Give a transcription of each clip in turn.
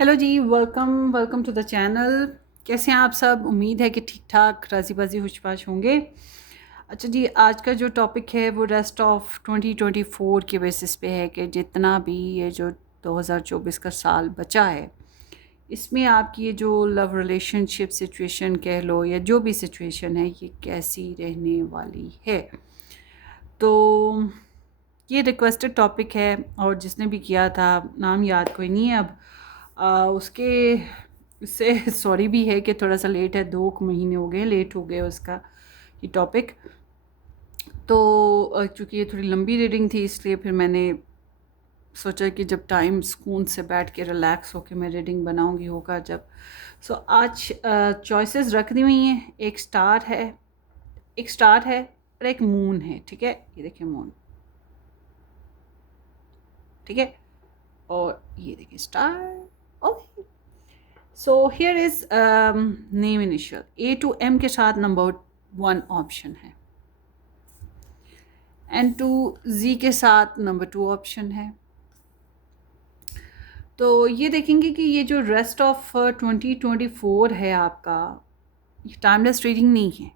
Hello ji, welcome welcome to the channel. कैसे हैं आप सब? उम्मीद है कि ठीक ठाक राज़ी बाजी हुश-बाश होंगे। अच्छा जी, आज का जो टॉपिक है वो रेस्ट ऑफ 2024 के बेसिस पे है कि जितना भी ये जो 2024 का साल बचा है, इसमें आपकी ये जो लव रिलेशनशिप सिचुएशन कह लो या जो भी सिचुएशन है, ये कैसी रहने वाली है। तो ये रिक्वेस्टेड टॉपिक है और जिसने भी किया था नाम याद कोई नहीं है अब। उसके उससे सॉरी भी है कि थोड़ा सा लेट है, 2 महीने हो गए लेट हो गए उसका ये टॉपिक। तो चूँकि ये थोड़ी लंबी रीडिंग थी इसलिए फिर मैंने सोचा कि जब टाइम सुकून से बैठ के रिलैक्स होके मैं रीडिंग बनाऊंगी होगा जब। सो आज चॉइसेस रख दी हुई हैं। एक स्टार है और एक मून है। ठीक है, ये देखिए मून। ठीक है, और ये देखिए star. Okay, so here is name initial A to M के साथ नंबर 1 ऑप्शन है, N to Z के साथ नंबर 2 ऑप्शन है। तो ये देखेंगे कि ये जो रेस्ट ऑफ 2024 है आपका, ये टाइमलेस रीडिंग नहीं है।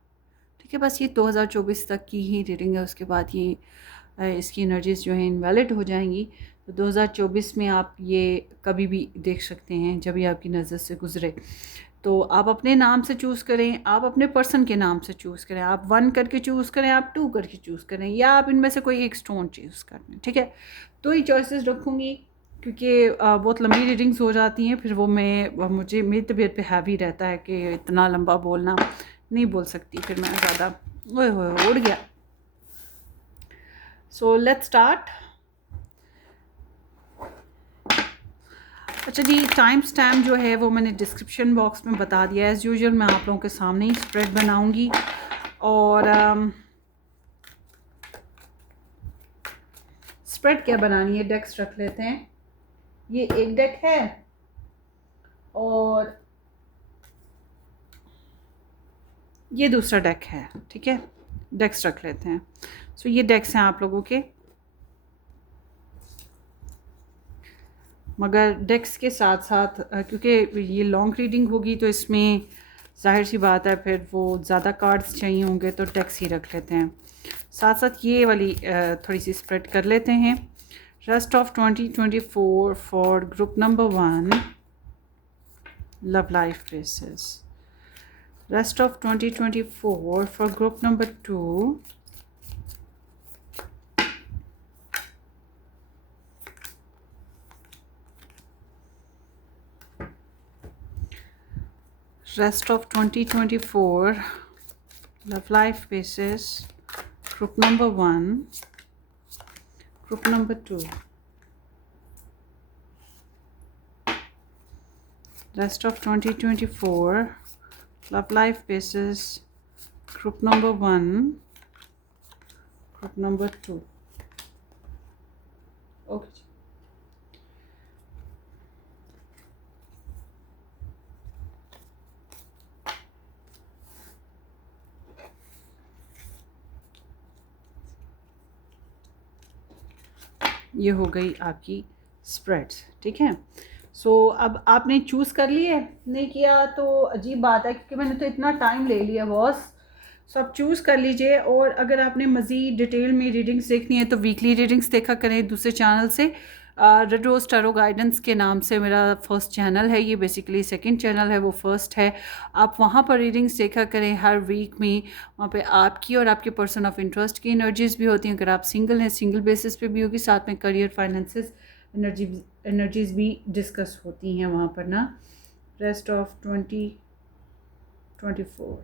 ठीक है, बस ये 2024 तक की ही रीडिंग है। उसके बाद ये इसकी एनर्जीज जो हैं इनवैलिड हो जाएंगी। तो 2024 में आप ये कभी भी देख सकते हैं जब भी आपकी नज़र से गुजरे। तो आप अपने नाम से चूज़ करें, आप अपने पर्सन के नाम से चूज़ करें, आप 1 करके चूज़ करें, आप 2 करके चूज़ करें, या आप इनमें से कोई एक स्टोन चूज़ कर लें। ठीक है, तो ये चॉइसेस रखूँगी क्योंकि बहुत लंबी रीडिंग्स हो जाती हैं, फिर वो मुझे मेरी तबीयत पे हैवी रहता है कि इतना लंबा बोलना नहीं बोल सकती, फिर मैं ज़्यादा ओए होए उड़ गया। So let's start. अच्छा जी, टाइम स्टैम्प जो है वो मैंने डिस्क्रिप्शन बॉक्स में बता दिया है। एज़ यूजुअल मैं आप लोगों के सामने ही स्प्रेड बनाऊंगी और स्प्रेड क्या बनानी है, डेक्स रख लेते हैं। ये एक डेक है और ये दूसरा डेक है। ठीक है, डेक्स रख लेते हैं। सो ये डेक्स हैं आप लोगों के, मगर डेक्स के साथ साथ क्योंकि ये लॉन्ग रीडिंग होगी तो इसमें जाहिर सी बात है फिर वो ज़्यादा कार्ड्स चाहिए होंगे, तो डेक्स ही रख लेते हैं। साथ साथ ये वाली थोड़ी सी स्प्रेड कर लेते हैं। Rest of 2024 for group number 1 love life basis. Rest of 2024 for group number 2 rest of 2024 love life basis, group number 1, group number 2. Rest of 2024 love life basis, group number 1, group number 2. Okay, ये हो गई आपकी spreads. ठीक है, सो अब आपने choose कर लिए, नहीं किया तो अजीब बात है क्योंकि मैंने तो इतना टाइम ले लिया बॉस। सो आप चूज़ कर लीजिए। और अगर आपने मज़ीद डिटेल में रीडिंग्स देखनी है तो वीकली रीडिंग्स देखा करें दूसरे चैनल से। रेड रोज टैरो गाइडेंस के नाम से मेरा फर्स्ट चैनल है, ये बेसिकली सेकंड चैनल है, वो फर्स्ट है। आप वहाँ पर रीडिंग्स देखा करें हर वीक में। वहाँ पे आपकी और आपके पर्सन ऑफ इंटरेस्ट की एनर्जीज भी होती हैं। अगर आप सिंगल हैं, सिंगल बेसिस पे भी होगी, साथ में करियर फाइनेंसेस एनर्जीज भी डिस्कस होती हैं वहाँ पर ना। Rest of 2024।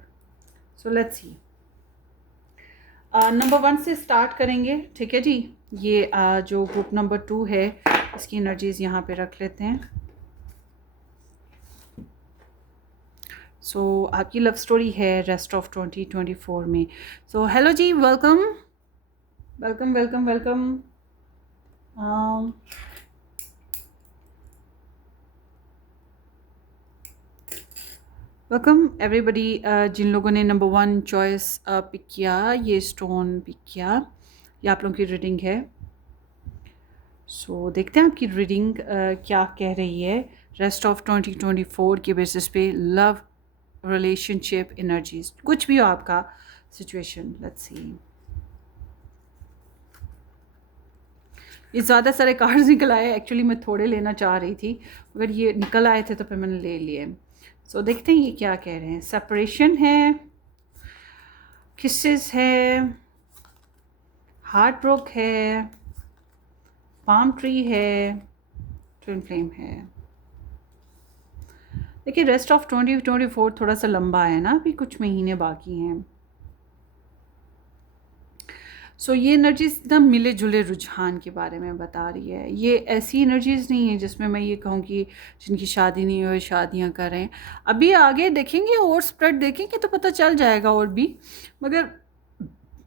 So let's C, number 1 से स्टार्ट करेंगे। ठीक है जी, ये जो ग्रुप नंबर 2 है इसकी एनर्जीज यहाँ पे रख लेते हैं। सो आपकी लव स्टोरी है रेस्ट ऑफ 2024 में। सो हेलो जी, welcome welcome welcome welcome. Welcome everybody. जिन लोगों ने नंबर 1 चॉइस पिक किया, ये स्टोन पिक किया, ये आप लोगों की रीडिंग है। सो देखते हैं आपकी रीडिंग क्या कह रही है रेस्ट ऑफ 2024 के बेसिस पे लव रिलेशनशिप एनर्जीज, कुछ भी हो आपका सिचुएशन। Let's see. ये ज़्यादा सारे कार्ड्स निकल आए, एक्चुअली मैं थोड़े लेना चाह रही थी, अगर ये निकल आए थे तो फिर मैंने ले लिए। सो देखते हैं ये क्या कह रहे हैं। सेपरेशन है, किसेस है, हार्ट ब्रोक है, पाम ट्री है, ट्विन फ्लेम है। देखिए रेस्ट ऑफ 2024 थोड़ा सा लंबा है ना, अभी कुछ महीने बाकी हैं। सो ये एनर्जीज एकदम मिले जुले रुझान के बारे में बता रही है। ये ऐसी एनर्जीज नहीं है जिसमें मैं ये कहूँ कि जिनकी शादी नहीं हुई शादियाँ करें। अभी आगे देखेंगे और स्प्रेड देखेंगे तो पता चल जाएगा और भी, मगर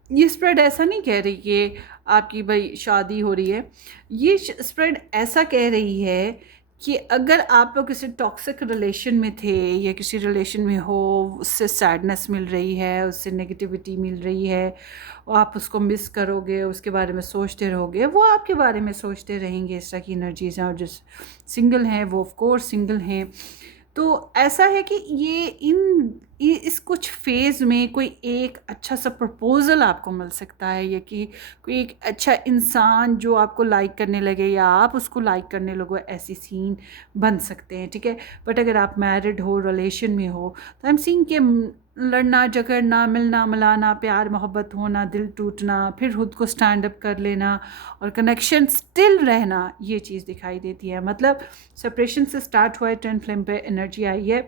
ये स्प्रेड ऐसा नहीं कह रही कि आपकी भाई शादी हो रही है। ये स्प्रेड ऐसा कह रही है कि अगर आप लोग किसी टॉक्सिक रिलेशन में थे या किसी रिलेशन में हो, उससे सैडनेस मिल रही है, उससे नेगेटिविटी मिल रही है, और आप उसको मिस करोगे, उसके बारे में सोचते रहोगे, वो आपके बारे में सोचते रहेंगे। इस तरह की एनर्जीज हैं। और जो सिंगल हैं वो ऑफ कोर्स सिंगल हैं। तो ऐसा है कि इस कुछ फेज़ में कोई एक अच्छा सा प्रपोज़ल आपको मिल सकता है, या कि कोई एक अच्छा इंसान जो आपको लाइक करने लगे या आप उसको लाइक करने लगो, ऐसी सीन बन सकते हैं, ठीक है। बट अगर आप मैरिड हो, रिलेशन में हो, तो आई एम सीइंग कि लड़ना झगड़ना, मिलना मिलाना, प्यार मोहब्बत होना, दिल टूटना, फिर खुद को स्टैंड अप कर लेना और कनेक्शन स्टिल रहना, ये चीज़ दिखाई देती है। मतलब सेपरेशन से स्टार्ट हुआ है, ट्विन फ्लेम पे एनर्जी आई है।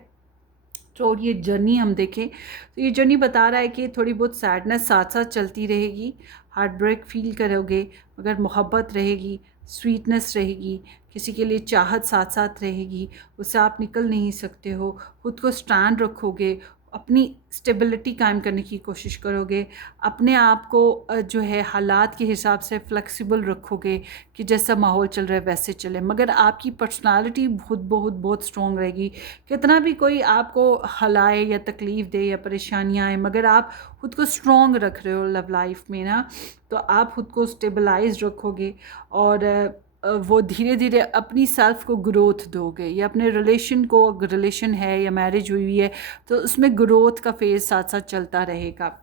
तो ये जर्नी हम देखें तो ये जर्नी बता रहा है कि थोड़ी बहुत सैडनेस साथ साथ चलती रहेगी, हार्ट ब्रेक फील करोगे, मगर मोहब्बत रहेगी, स्वीटनेस रहेगी, किसी के लिए चाहत साथ साथ रहेगी, उससे आप निकल नहीं सकते हो। खुद को स्टैंड रखोगे, अपनी स्टेबिलिटी कायम करने की कोशिश करोगे, अपने आप को जो है हालात के हिसाब से फ्लेक्सिबल रखोगे कि जैसा माहौल चल रहा है वैसे चले, मगर आपकी पर्सनालिटी बहुत स्ट्रॉन्ग रहेगी। कितना भी कोई आपको हलाए या तकलीफ़ दे या परेशानियाँ आए, मगर आप खुद को स्ट्रॉन्ग रख रहे हो लव लाइफ में ना, तो आप खुद को स्टेबलाइज रखोगे और वो धीरे धीरे अपनी सेल्फ को ग्रोथ दोगे, या अपने रिलेशन को, अगर रिलेशन है या मैरिज हुई है तो उसमें ग्रोथ का फेज़ साथ साथ चलता रहेगा।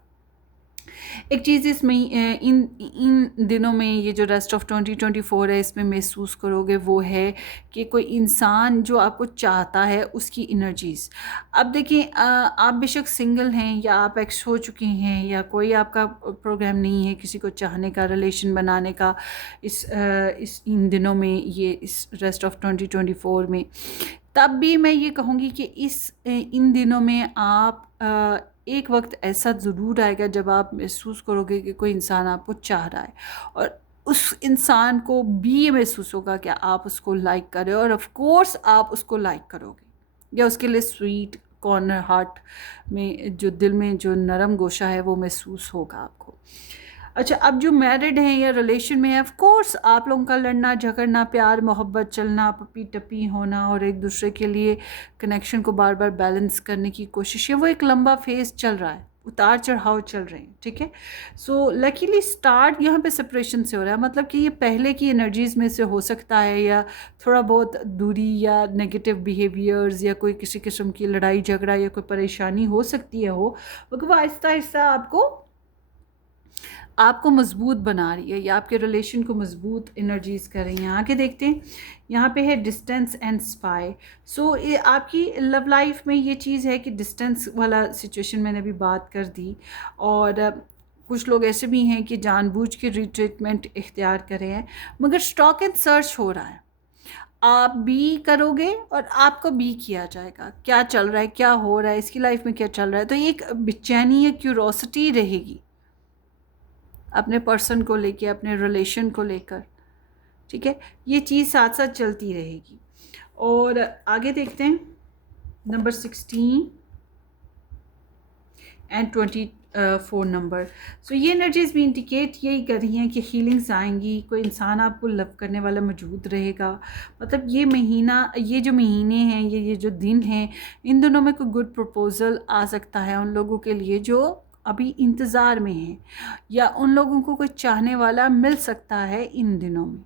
एक चीज़ इसमें इन इन दिनों में ये जो रेस्ट ऑफ 2024 है इसमें महसूस करोगे वो है कि कोई इंसान जो आपको चाहता है उसकी एनर्जीज़। अब देखिए आप बेशक सिंगल हैं या आप एक्स हो चुके हैं या कोई आपका प्रोग्राम नहीं है किसी को चाहने का, रिलेशन बनाने का, इस इन दिनों में, ये इस रेस्ट ऑफ 2024 में, तब भी मैं ये कहूँगी कि इन दिनों में आप एक वक्त ऐसा ज़रूर आएगा जब आप महसूस करोगे कि कोई इंसान आपको चाह रहा है, और उस इंसान को भी ये महसूस होगा कि आप उसको लाइक कर रहे हो, और ऑफ कोर्स आप उसको लाइक करोगे, या उसके लिए स्वीट कॉर्नर हार्ट में, जो दिल में जो नरम गोशा है, वो महसूस होगा आपको। अच्छा, अब जो मैरिड हैं या रिलेशन में है, ऑफ कोर्स आप लोगों का लड़ना झगड़ना, प्यार मोहब्बत चलना, पपी टपी होना और एक दूसरे के लिए कनेक्शन को बार बार बैलेंस करने की कोशिश है, वो एक लंबा फेज़ चल रहा है, उतार चढ़ाव चल रहे हैं, ठीक है। सो लकीली स्टार्ट यहाँ पे सेपरेशन से हो रहा है, मतलब कि ये पहले की एनर्जीज़ में से हो सकता है, या थोड़ा बहुत दूरी या नेगेटिव बिहेवियर्स या कोई किसी किस्म की लड़ाई झगड़ा या कोई परेशानी हो सकती है, हो मगर वो आहिस्ता आहिस्ता आपको मजबूत बना रही है, या आपके रिलेशन को मजबूत एनर्जीज़ कर रही हैं। आगे देखते हैं, यहाँ पे है डिस्टेंस एंड स्पाई। सो ये आपकी लव लाइफ में ये चीज़ है कि डिस्टेंस वाला सिचुएशन मैंने अभी बात कर दी, और कुछ लोग ऐसे भी हैं कि जानबूझ के रिट्रीटमेंट इख्तियार कर रहे हैं, मगर स्टॉक एंड सर्च हो रहा है। आप भी करोगे और आपको भी किया जाएगा, क्या चल रहा है, क्या हो रहा है, इसकी लाइफ में क्या चल रहा है, तो ये एक बेचैनी या क्यूरोसिटी रहेगी अपने पर्सन को लेके, अपने रिलेशन को लेकर, ठीक है। ये चीज़ साथ साथ चलती रहेगी। और आगे देखते हैं नंबर 16 एंड 24 नंबर। सो ये एनर्जीज भी इंडिकेट यही कर रही हैं कि हीलिंग्स आएंगी, कोई इंसान आपको लव करने वाला मौजूद रहेगा। मतलब ये महीना, ये जो महीने हैं, ये जो दिन हैं, इन दोनों में कोई गुड प्रपोजल आ सकता है उन लोगों के लिए जो अभी इंतज़ार में हैं, या उन लोगों को कोई चाहने वाला मिल सकता है इन दिनों में।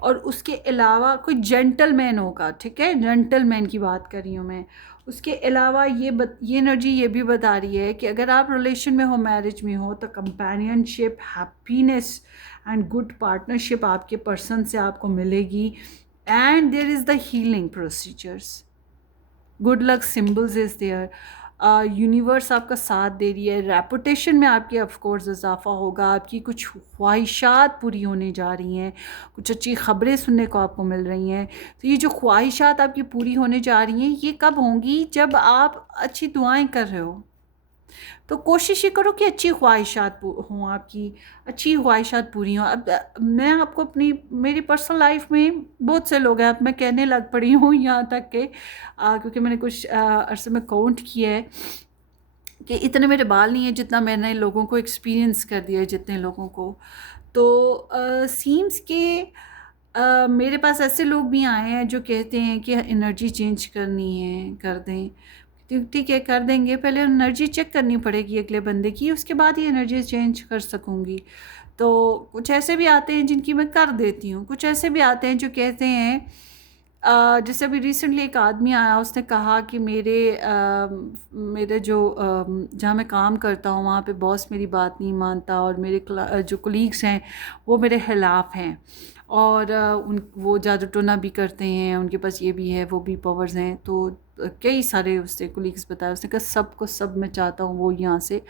और उसके अलावा कोई जेंटलमैन होगा, ठीक है, जेंटलमैन की बात कर रही हूँ मैं। उसके अलावा ये एनर्जी ये भी बता रही है कि अगर आप रिलेशन में हो, मैरिज में हो, तो companionship, happiness and good partnership आपके पर्सन से आपको मिलेगी। And there is the healing procedures, good luck symbols is there, universe आपका साथ दे रही है। रेपुटेशन में आपके ऑफकोर्स इजाफा होगा, आपकी कुछ ख्वाहिशात पूरी होने जा रही हैं, कुछ अच्छी ख़बरें सुनने को आपको मिल रही हैं। तो ये जो ख्वाहिशात आपकी पूरी होने जा रही हैं, ये कब होंगी? जब आप अच्छी दुआएं कर रहे हो। तो कोशिश ये करो कि अच्छी ख्वाहिशात हों, आपकी अच्छी ख्वाहिशात पूरी हों। अब मैं आपको अपनी मेरी पर्सनल लाइफ में बहुत से लोग हैं, अब मैं कहने लग पड़ी हूँ यहाँ तक के क्योंकि मैंने कुछ अरसे में काउंट किया है कि इतने मेरे बाल नहीं है जितना मैंने लोगों को एक्सपीरियंस कर दिया है, जितने लोगों को। तो सीम्स के मेरे पास ऐसे लोग भी आए हैं जो कहते हैं कि एनर्जी चेंज करनी है, कर दें। ठीक है, कर देंगे, पहले एनर्जी चेक करनी पड़ेगी अगले बंदे की, उसके बाद ही एनर्जी चेंज कर सकूँगी। तो कुछ ऐसे भी आते हैं जिनकी मैं कर देती हूँ, कुछ ऐसे भी आते हैं जो कहते हैं जैसे अभी रिसेंटली एक आदमी आया, उसने कहा कि मेरे जो जहाँ मैं काम करता हूँ वहाँ पे बॉस मेरी बात नहीं मानता, और मेरे जो कोलीग्स हैं वो मेरे ख़िलाफ़ हैं, और वो जादू टोना भी करते हैं, उनके पास ये भी है, वो भी पावर्स हैं। तो कई सारे उससे कोलीग्स बताया, उसने कहा सबको सब मैं चाहता हूँ वो यहाँ से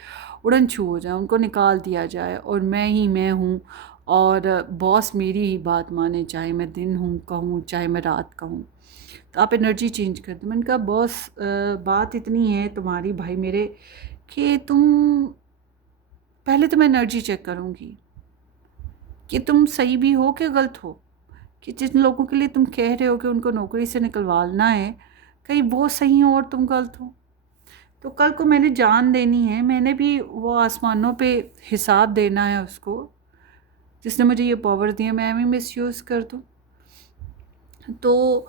उड़न छू हो जाए, उनको निकाल दिया जाए, और मैं ही मैं हूँ, और बॉस मेरी ही बात माने, चाहे मैं दिन हूँ कहूँ, चाहे मैं रात कहूँ। तो आप एनर्जी चेंज कर दो। मैंने कहा बॉस बात इतनी है तुम्हारी भाई मेरे कि पहले तो मैं एनर्जी चेक करूँगी कि तुम सही भी हो कि गलत हो, कि जिन लोगों के लिए तुम कह रहे हो कि उनको नौकरी से निकलवाना है, कहीं वो सही हो और तुम गलत हो। तो कल को मैंने जान देनी है, मैंने भी वो आसमानों पे हिसाब देना है उसको, जिसने मुझे ये पावर दी है, मैं भी मिसयूज़ कर दूँ। तो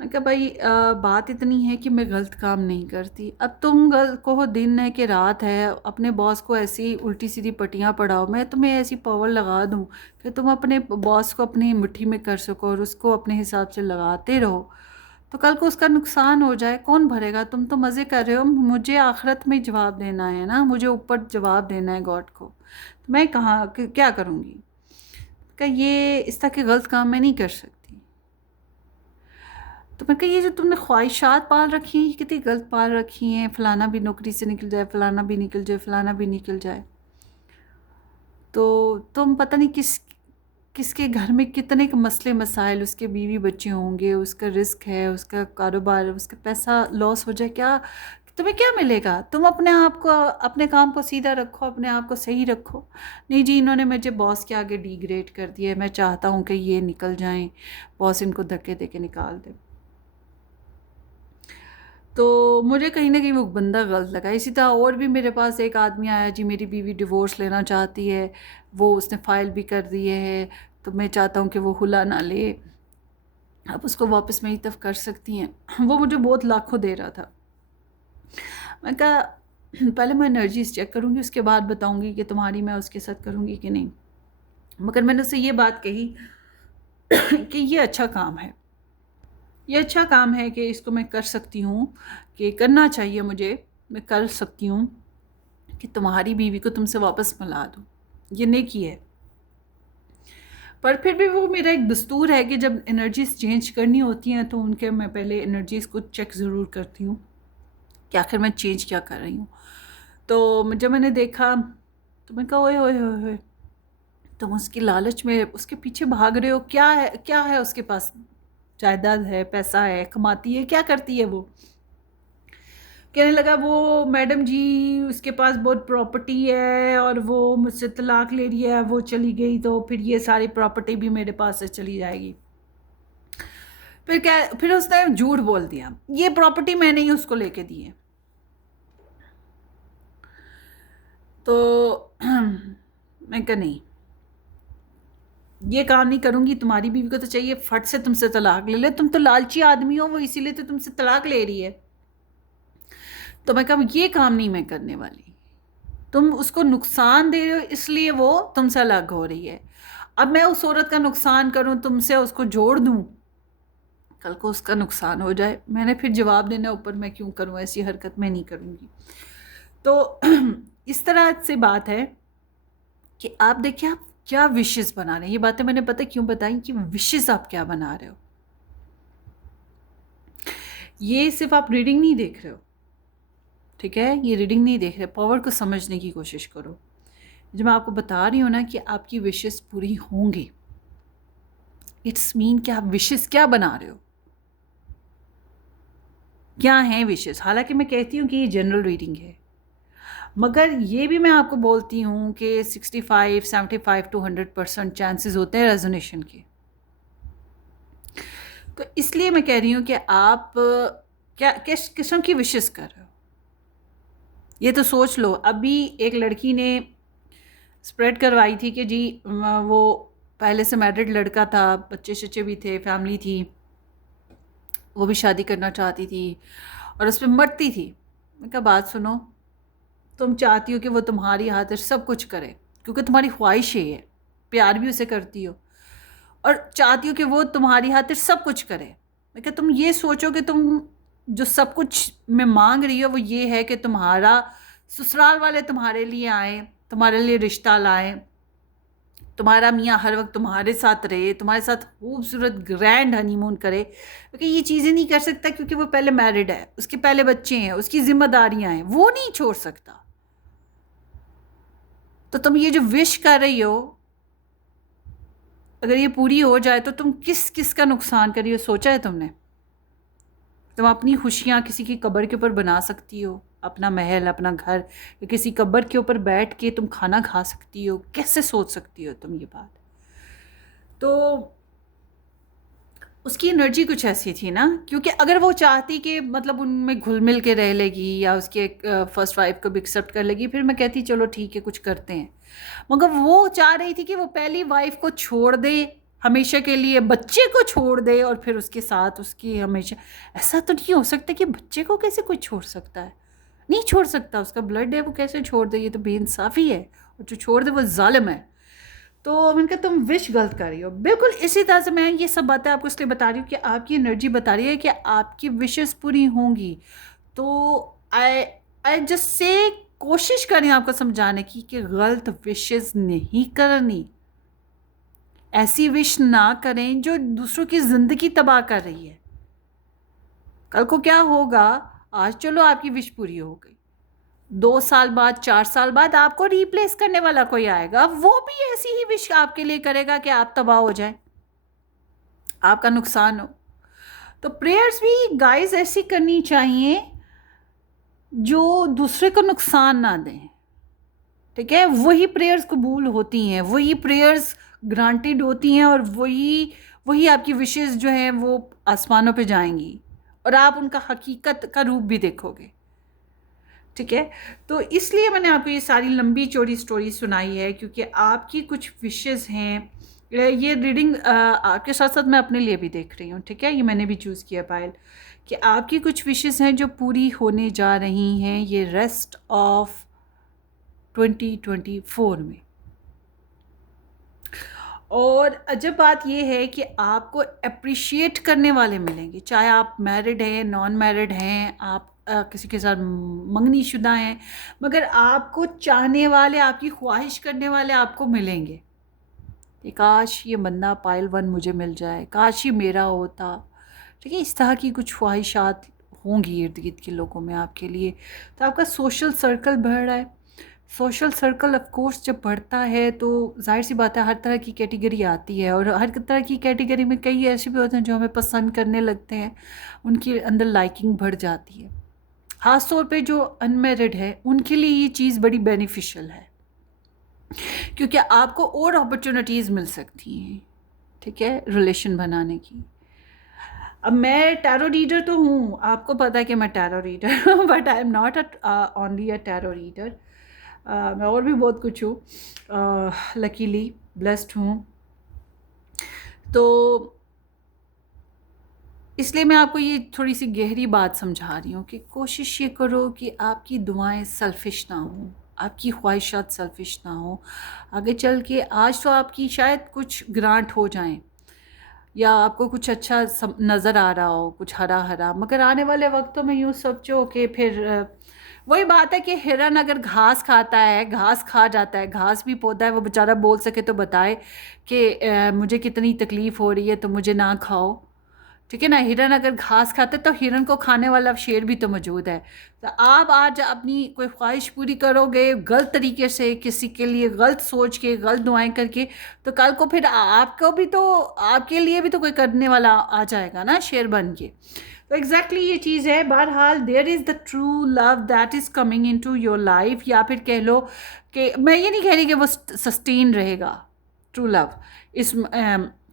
मैं कहा भाई बात इतनी है कि मैं गलत काम नहीं करती। अब तुम गलत कहो दिन है कि रात है, अपने बॉस को ऐसी उल्टी सीधी पट्टियाँ पढ़ाओ, मैं तुम्हें ऐसी पावर लगा दूँ कि तुम अपने बॉस को अपनी मुट्ठी में कर सको और उसको अपने हिसाब से लगाते रहो। तो कल को उसका नुकसान हो जाए, कौन भरेगा? तुम तो मज़े कर रहे हो, मुझे आखिरत में जवाब देना है ना, मुझे ऊपर जवाब देना है गॉड को। तो मैं कहाँ क्या करूँगी? कि ये इस तरह के गलत काम मैं नहीं कर सकती। तो मैं कहा ये जो तुमने ख्वाहिशात पाल रखी हैं, ये कितनी गलत पाल रखी हैं, फ़लाना भी नौकरी से निकल जाए, फ़लाना भी निकल जाए, फ़लाना भी निकल जाए। तो तुम पता नहीं किसके घर में कितने के मसले मसाइल, उसके बीवी बच्चे होंगे, उसका रिस्क है, उसका कारोबार, उसका पैसा लॉस हो जाए, क्या तुम्हें क्या मिलेगा? तुम अपने आप को, अपने काम को सीधा रखो, अपने आप को सही रखो। नहीं जी, इन्होंने मुझे बॉस के आगे डिग्रेड कर दिया है, मैं चाहता हूँ कि ये निकल जाएं, बॉस इनको धक्के दे के निकाल दे। तो मुझे कहीं ना कहीं वो बंदा गलत लगा। इसी तरह और भी मेरे पास एक आदमी आया, जी मेरी बीवी डिवोर्स लेना चाहती है, वो उसने फ़ाइल भी कर दी है, तो मैं चाहता हूँ कि वो हुला ना ले, आप उसको वापस मेरी तरफ कर सकती हैं। वो मुझे बहुत लाखों दे रहा था। मैं कहा पहले मैं एनर्जीज चेक करूँगी, उसके बाद बताऊँगी कि तुम्हारी मैं उसके साथ करूँगी कि नहीं। मगर मैंने उससे ये बात कही कि ये अच्छा काम है, ये अच्छा काम है कि इसको मैं कर सकती हूँ, कि करना चाहिए मुझे, मैं कर सकती हूँ कि तुम्हारी बीवी को तुमसे वापस मिला दूँ, ये नेकी है। पर फिर भी वो मेरा एक दस्तूर है कि जब एनर्जीज चेंज करनी होती हैं तो उनके मैं पहले एनर्जीज को चेक ज़रूर करती हूँ कि आखिर मैं चेंज क्या कर रही हूँ। तो जब मैंने देखा तो मैंने कहा ओए ओए ओए ओए, तुम उसकी लालच में उसके पीछे भाग रहे हो, क्या है उसके पास? जायदाद है, पैसा है, कमाती है, क्या करती है वो? कहने लगा वो मैडम जी उसके पास बहुत प्रॉपर्टी है और वो मुझसे तलाक ले रही है, वो चली गई तो फिर ये सारी प्रॉपर्टी भी मेरे पास से चली जाएगी। फिर उसने झूठ बोल दिया, ये प्रॉपर्टी मैंने ही उसको लेके दी है। तो मैं कहा नहीं, ये काम नहीं करूँगी। तुम्हारी बीवी को तो चाहिए फट से तुमसे तलाक ले ले, तुम तो लालची आदमी हो, वो इसीलिए तो तुमसे तलाक ले रही है। तो मैं कहा ये काम नहीं मैं करने वाली, तुम उसको नुकसान दे रहे हो इसलिए वो तुमसे अलग हो रही है। अब मैं उस औरत का नुकसान करूं, तुमसे उसको जोड़ दूं, कल को उसका नुकसान हो जाए, मैंने फिर जवाब देना ऊपर, मैं क्यों करूं ऐसी हरकत, मैं नहीं करूंगी। तो इस तरह से बात है कि आप देखिए आप क्या विशेस बना रहे हैं। ये बातें मैंने पता क्यों बताई कि विशेस आप क्या बना रहे हो। ये सिर्फ आप रीडिंग नहीं देख रहे हो, ठीक है, ये रीडिंग नहीं देख रहे, पावर को समझने की कोशिश करो। जब मैं आपको बता रही हूँ ना कि आपकी विशेस पूरी होंगी, इट्स मीन कि आप विशेस क्या बना रहे हो, क्या हैं विशेस। हालांकि मैं कहती हूँ कि ये जनरल रीडिंग है, मगर ये भी मैं आपको बोलती हूँ कि 65, 75 to 100% चांसेस होते हैं रेजोनेशन के। तो इसलिए मैं कह रही हूँ कि आप क्या किस किस्म की विशेस कर रहे हो, ये तो सोच लो। अभी एक लड़की ने स्प्रेड करवाई थी कि जी वो पहले से मैरिड लड़का था, बच्चे शच्चे भी थे, फैमिली थी, वो भी शादी करना चाहती थी और उस पर मरती थी। मैं कहा बात सुनो, तुम चाहती हो कि वो तुम्हारी खातिर सब कुछ करे, क्योंकि तुम्हारी ख्वाहिश है, प्यार भी उसे करती हो और चाहती हो कि वो तुम्हारी खातिर सब कुछ करे। मैं कहा तुम ये सोचो कि तुम जो सब कुछ मैं मांग रही हो वो ये है कि तुम्हारा ससुराल वाले तुम्हारे लिए आए, तुम्हारे लिए रिश्ता लाएं, तुम्हारा मियाँ हर वक्त तुम्हारे साथ रहे, तुम्हारे साथ खूबसूरत ग्रैंड हनीमून करे। क्योंकि ये चीज़ें नहीं कर सकता, क्योंकि वो पहले मैरिड है, उसके पहले बच्चे हैं, उसकी जिम्मेदारियां हैं, वो नहीं छोड़ सकता। तो तुम ये जो विश कर रही हो, अगर ये पूरी हो जाए तो तुम किस किस का नुकसान कर रही हो, सोचा है तुमने? तुम अपनी खुशियाँ किसी की कब्र के ऊपर बना सकती हो, अपना महल, अपना घर, या किसी कब्र के ऊपर बैठ के तुम खाना खा सकती हो। कैसे सोच सकती हो तुम ये बात? तो उसकी एनर्जी कुछ ऐसी थी ना, क्योंकि अगर वो चाहती कि मतलब उनमें घुल मिल के रह लेगी या उसके फर्स्ट वाइफ को भी एक्सेप्ट कर लेगी, फिर मैं कहती चलो ठीक है कुछ करते हैं। मगर वो चाह रही थी कि वो पहली वाइफ को छोड़ दे हमेशा के लिए, बच्चे को छोड़ दे और फिर उसके साथ उसकी हमेशा। ऐसा तो नहीं हो सकता कि बच्चे को कैसे कोई छोड़ सकता है? नहीं छोड़ सकता, उसका ब्लड है, वो कैसे छोड़ दे? ये तो बेइंसाफ़ी है, और जो छोड़ दे वो जालिम है। तो मैंने कहा तुम विश गलत कर रही हो। बिल्कुल इसी तरह से मैं ये सब बातें आपको इसलिए बता रही हूँ कि आपकी एनर्जी बता रही है कि आपकी विशेस पूरी होंगी। तो आई आई जस्ट से कोशिश करें आपको समझाने की कि गलत विशेस नहीं करनी, ऐसी विश ना करें जो दूसरों की ज़िंदगी तबाह कर रही है। कल को क्या होगा, आज चलो आपकी विश पूरी हो गई, 2 साल बाद, 4 साल बाद आपको रिप्लेस करने वाला कोई आएगा, वो भी ऐसी ही विश आपके लिए करेगा कि आप तबाह हो जाए, आपका नुकसान हो। तो प्रेयर्स भी गाइस ऐसी करनी चाहिए जो दूसरे को नुकसान ना दें, ठीक है? वही प्रेयर्स कबूल होती हैं, वही प्रेयर्स ग्रांटेड होती हैं, और वही वही आपकी विशेस जो हैं वो आसमानों पे जाएंगी और आप उनका हकीकत का रूप भी देखोगे, ठीक है? तो इसलिए मैंने आपको ये सारी लंबी चौड़ी स्टोरी सुनाई है, क्योंकि आपकी कुछ विशेस हैं। ये रीडिंग आपके साथ साथ मैं अपने लिए भी देख रही हूँ, ठीक है? ये मैंने भी चूज़ किया पायल, कि आपकी कुछ विशेस हैं जो पूरी होने जा रही हैं ये रेस्ट ऑफ 2024 में। और अजब बात यह है कि आपको अप्रिशिएट करने वाले मिलेंगे, चाहे आप मैरिड हैं, नॉन मैरिड हैं, आप किसी के साथ मंगनी शुदा हैं, मगर आपको चाहने वाले, आपकी ख्वाहिश करने वाले आपको मिलेंगे कि काश ये बंदा पायल वन मुझे मिल जाए, काश ये मेरा होता, ठीक है? इस तरह की कुछ ख्वाहिशात होंगी इर्द गिर्द के लोगों में आपके लिए। तो आपका सोशल सर्कल बढ़ रहा है। सोशल सर्कल ऑफ कोर्स जब बढ़ता है तो जाहिर सी बात है हर तरह की कैटेगरी आती है, और हर तरह की कैटेगरी में कई ऐसे भी होते हैं जो हमें पसंद करने लगते हैं, उनके अंदर लाइकिंग बढ़ जाती है। ख़ास तौर पे जो अनमेरिड है उनके लिए ये चीज़ बड़ी बेनिफिशियल है, क्योंकि आपको और अपॉर्चुनिटीज़ मिल सकती हैं, ठीक है, रिलेशन बनाने की। अब मैं टैरो रीडर तो हूँ, आपको पता है कि मैं टैरो रीडर हूँ, but I am not only a tarot reader. मैं और भी बहुत कुछ हूँ, लकीली ब्लेस्ड हूँ। तो इसलिए मैं आपको ये थोड़ी सी गहरी बात समझा रही हूँ कि कोशिश ये करो कि आपकी दुआएं सेल्फिश ना हों, आपकी ख्वाहिशात सेल्फिश ना हो। आगे चल के आज तो आपकी शायद कुछ ग्रांट हो जाएं या आपको कुछ अच्छा नज़र आ रहा हो, कुछ हरा हरा, मगर आने वाले वक्तों में यूँ सोचो कि फिर वही बात है कि हिरन अगर घास खाता है, घास खा जाता है, घास भी पौधा है, वो बेचारा बोल सके तो बताए कि मुझे कितनी तकलीफ़ हो रही है तो मुझे ना खाओ। ठीक है ना, हिरन अगर घास खाते तो हिरन को खाने वाला शेर भी तो मौजूद है। तो आप आज अपनी कोई ख्वाहिश पूरी करोगे गलत तरीके से, किसी के लिए गलत सोच के, गलत दुआएं करके, तो कल को फिर आपको भी तो, आपके लिए भी तो कोई करने वाला आ जाएगा ना शेर बन के। तो एग्जैक्टली ये चीज़ है। बहरहाल there is the true love that is coming in to your life, या फिर कह लो कि मैं ये नहीं कह रही कि वो सस्टेन रहेगा। ट्रू लव इस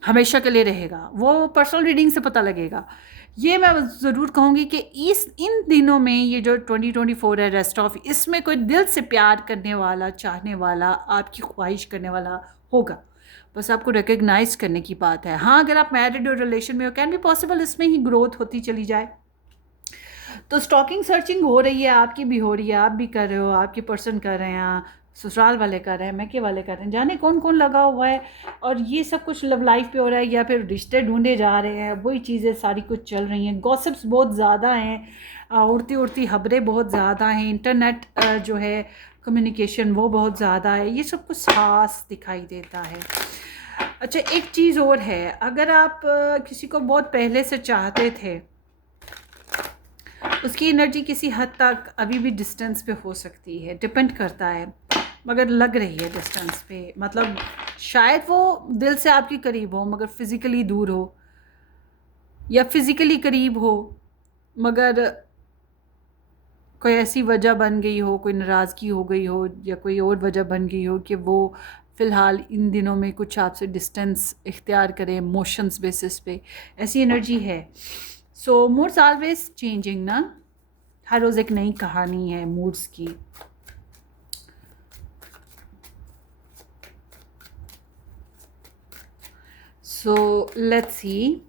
हमेशा के लिए रहेगा, वो पर्सनल रीडिंग से पता लगेगा। ये मैं ज़रूर कहूँगी कि इन दिनों में ये जो 2024 है रेस्ट ऑफ, इसमें कोई दिल से प्यार करने वाला, चाहने वाला, आपकी ख्वाहिश करने वाला होगा। बस आपको रिकग्नाइज करने की बात है। हाँ, अगर आप मैरिड और रिलेशन में हो, कैन बी पॉसिबल इसमें ही ग्रोथ होती चली जाए। तो स्टॉकिंग सर्चिंग हो रही है, आपकी भी हो रही है, आप भी कर रहे हो, आपके पर्सन कर रहे हैं, ससुराल वाले कर रहे हैं, मैके वाले कर रहे हैं, जाने कौन कौन लगा हुआ है। और ये सब कुछ लव लाइफ पे हो रहा है, या फिर रिश्ते ढूंढे जा रहे हैं, वही चीज़ें सारी कुछ चल रही हैं। गॉसिप्स बहुत ज़्यादा हैं, उड़ती उड़ती खबरें बहुत ज़्यादा हैं, इंटरनेट जो है कम्युनिकेशन वो बहुत ज़्यादा है, ये सब कुछ खास दिखाई देता है। अच्छा, एक चीज़ और है, अगर आप किसी को बहुत पहले से चाहते थे, उसकी एनर्जी किसी हद तक अभी भी डिस्टेंस पे हो सकती है, डिपेंड करता है, मगर लग रही है डिस्टेंस पे। मतलब शायद वो दिल से आपके करीब हो मगर फिज़िकली दूर हो, या फिज़िकली करीब हो मगर कोई ऐसी वजह बन गई हो, कोई नाराज़गी हो गई हो, या कोई और वजह बन गई हो कि वो फ़िलहाल इन दिनों में कुछ आपसे डिस्टेंस इख्तियार करे इमोशंस बेसिस पे। ऐसी एनर्जी है। सो मूड्स ऑलवेज चेंजिंग ना, हर रोज़ एक नई कहानी है मूड्स की। सो let's C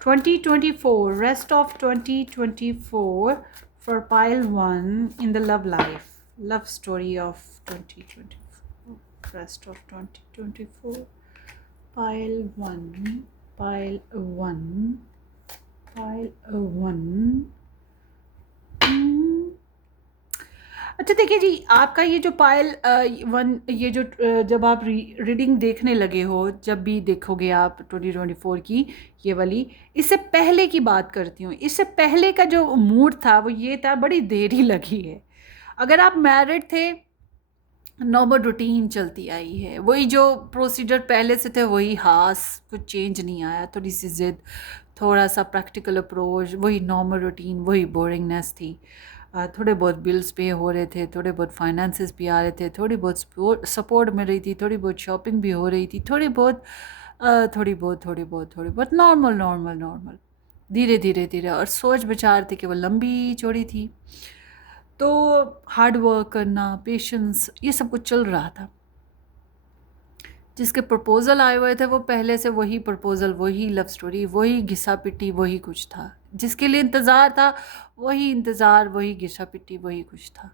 2024, rest of 2024 for pile 1 in the love life, love story of 2024, rest of 2024, pile 1, pile 1, pile 1। अच्छा देखिए जी, आपका ये जो पायल 1, ये जो जब आप रीडिंग देखने लगे हो, जब भी देखोगे आप 2024 की ये वाली, इससे पहले की बात करती हूँ, इससे पहले का जो मूड था वो ये था, बड़ी देरी लगी है। अगर आप मैरिड थे, नॉर्मल रूटीन चलती आई है, वही जो प्रोसीजर पहले से थे वही, हास कुछ चेंज नहीं आया, थोड़ी सी ज़िद, थोड़ा सा प्रैक्टिकल अप्रोच, वही नॉर्मल रूटीन, वही बोरिंगनेस थी। थोड़े बहुत बिल्स पे हो रहे थे, थोड़े बहुत फाइनेंसेस भी आ रहे थे, थोड़ी बहुत सपोर्ट मिल रही थी, थोड़ी बहुत शॉपिंग भी हो रही थी, थोड़ी बहुत नॉर्मल नॉर्मल नॉर्मल, धीरे धीरे धीरे। और सोच विचार थे कि वो लंबी चौड़ी थी, तो हार्ड वर्क करना, पेशेंस, ये सब कुछ चल रहा था। जिसके प्रपोज़ल आए हुए थे वो पहले से वही प्रपोज़ल, वही लव स्टोरी, वही घिसा पिटी, वही कुछ था। जिसके लिए इंतज़ार था वही इंतज़ार, वही घिसा पिटी, वही कुछ था।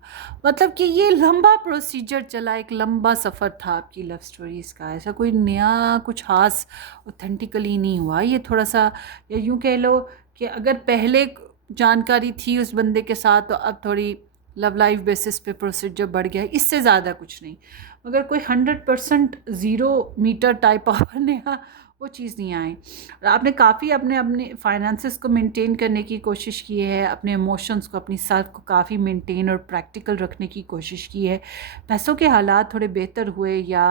मतलब कि ये लंबा प्रोसीजर चला, एक लंबा सफ़र था आपकी लव स्टोरीज़ का। ऐसा कोई नया कुछ खास ऑथेंटिकली नहीं हुआ। ये थोड़ा सा, या यूँ कह लो कि अगर पहले जानकारी थी उस बंदे के साथ, तो अब थोड़ी लव लाइफ बेसिस पे प्रोसीजर बढ़ गया है, इससे ज़्यादा कुछ नहीं। मगर कोई 100% ज़ीरो मीटर टाइप ऑफ नया वो चीज़ नहीं आई। और आपने काफ़ी अपने अपने फाइनेंसेस को मेंटेन करने की कोशिश की है, अपने इमोशंस को, अपनी सेल्फ को काफ़ी मेंटेन और प्रैक्टिकल रखने की कोशिश की है। पैसों के हालात थोड़े बेहतर हुए, या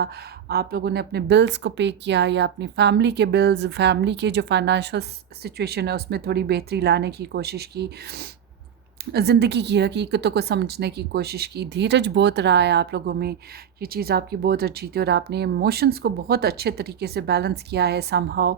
आप लोगों ने अपने बिल्स को पे किया, या अपनी फैमिली के बिल्स, फैमिली के जो फाइनेंशियल सिचुएशन है उसमें थोड़ी बेहतरी लाने की कोशिश की, ज़िंदगी की हकीकतों को समझने की कोशिश की। धीरज बहुत रहा है आप लोगों में, ये चीज़ आपकी बहुत अच्छी थी, और आपने इमोशंस को बहुत अच्छे तरीके से बैलेंस किया है समहाउ।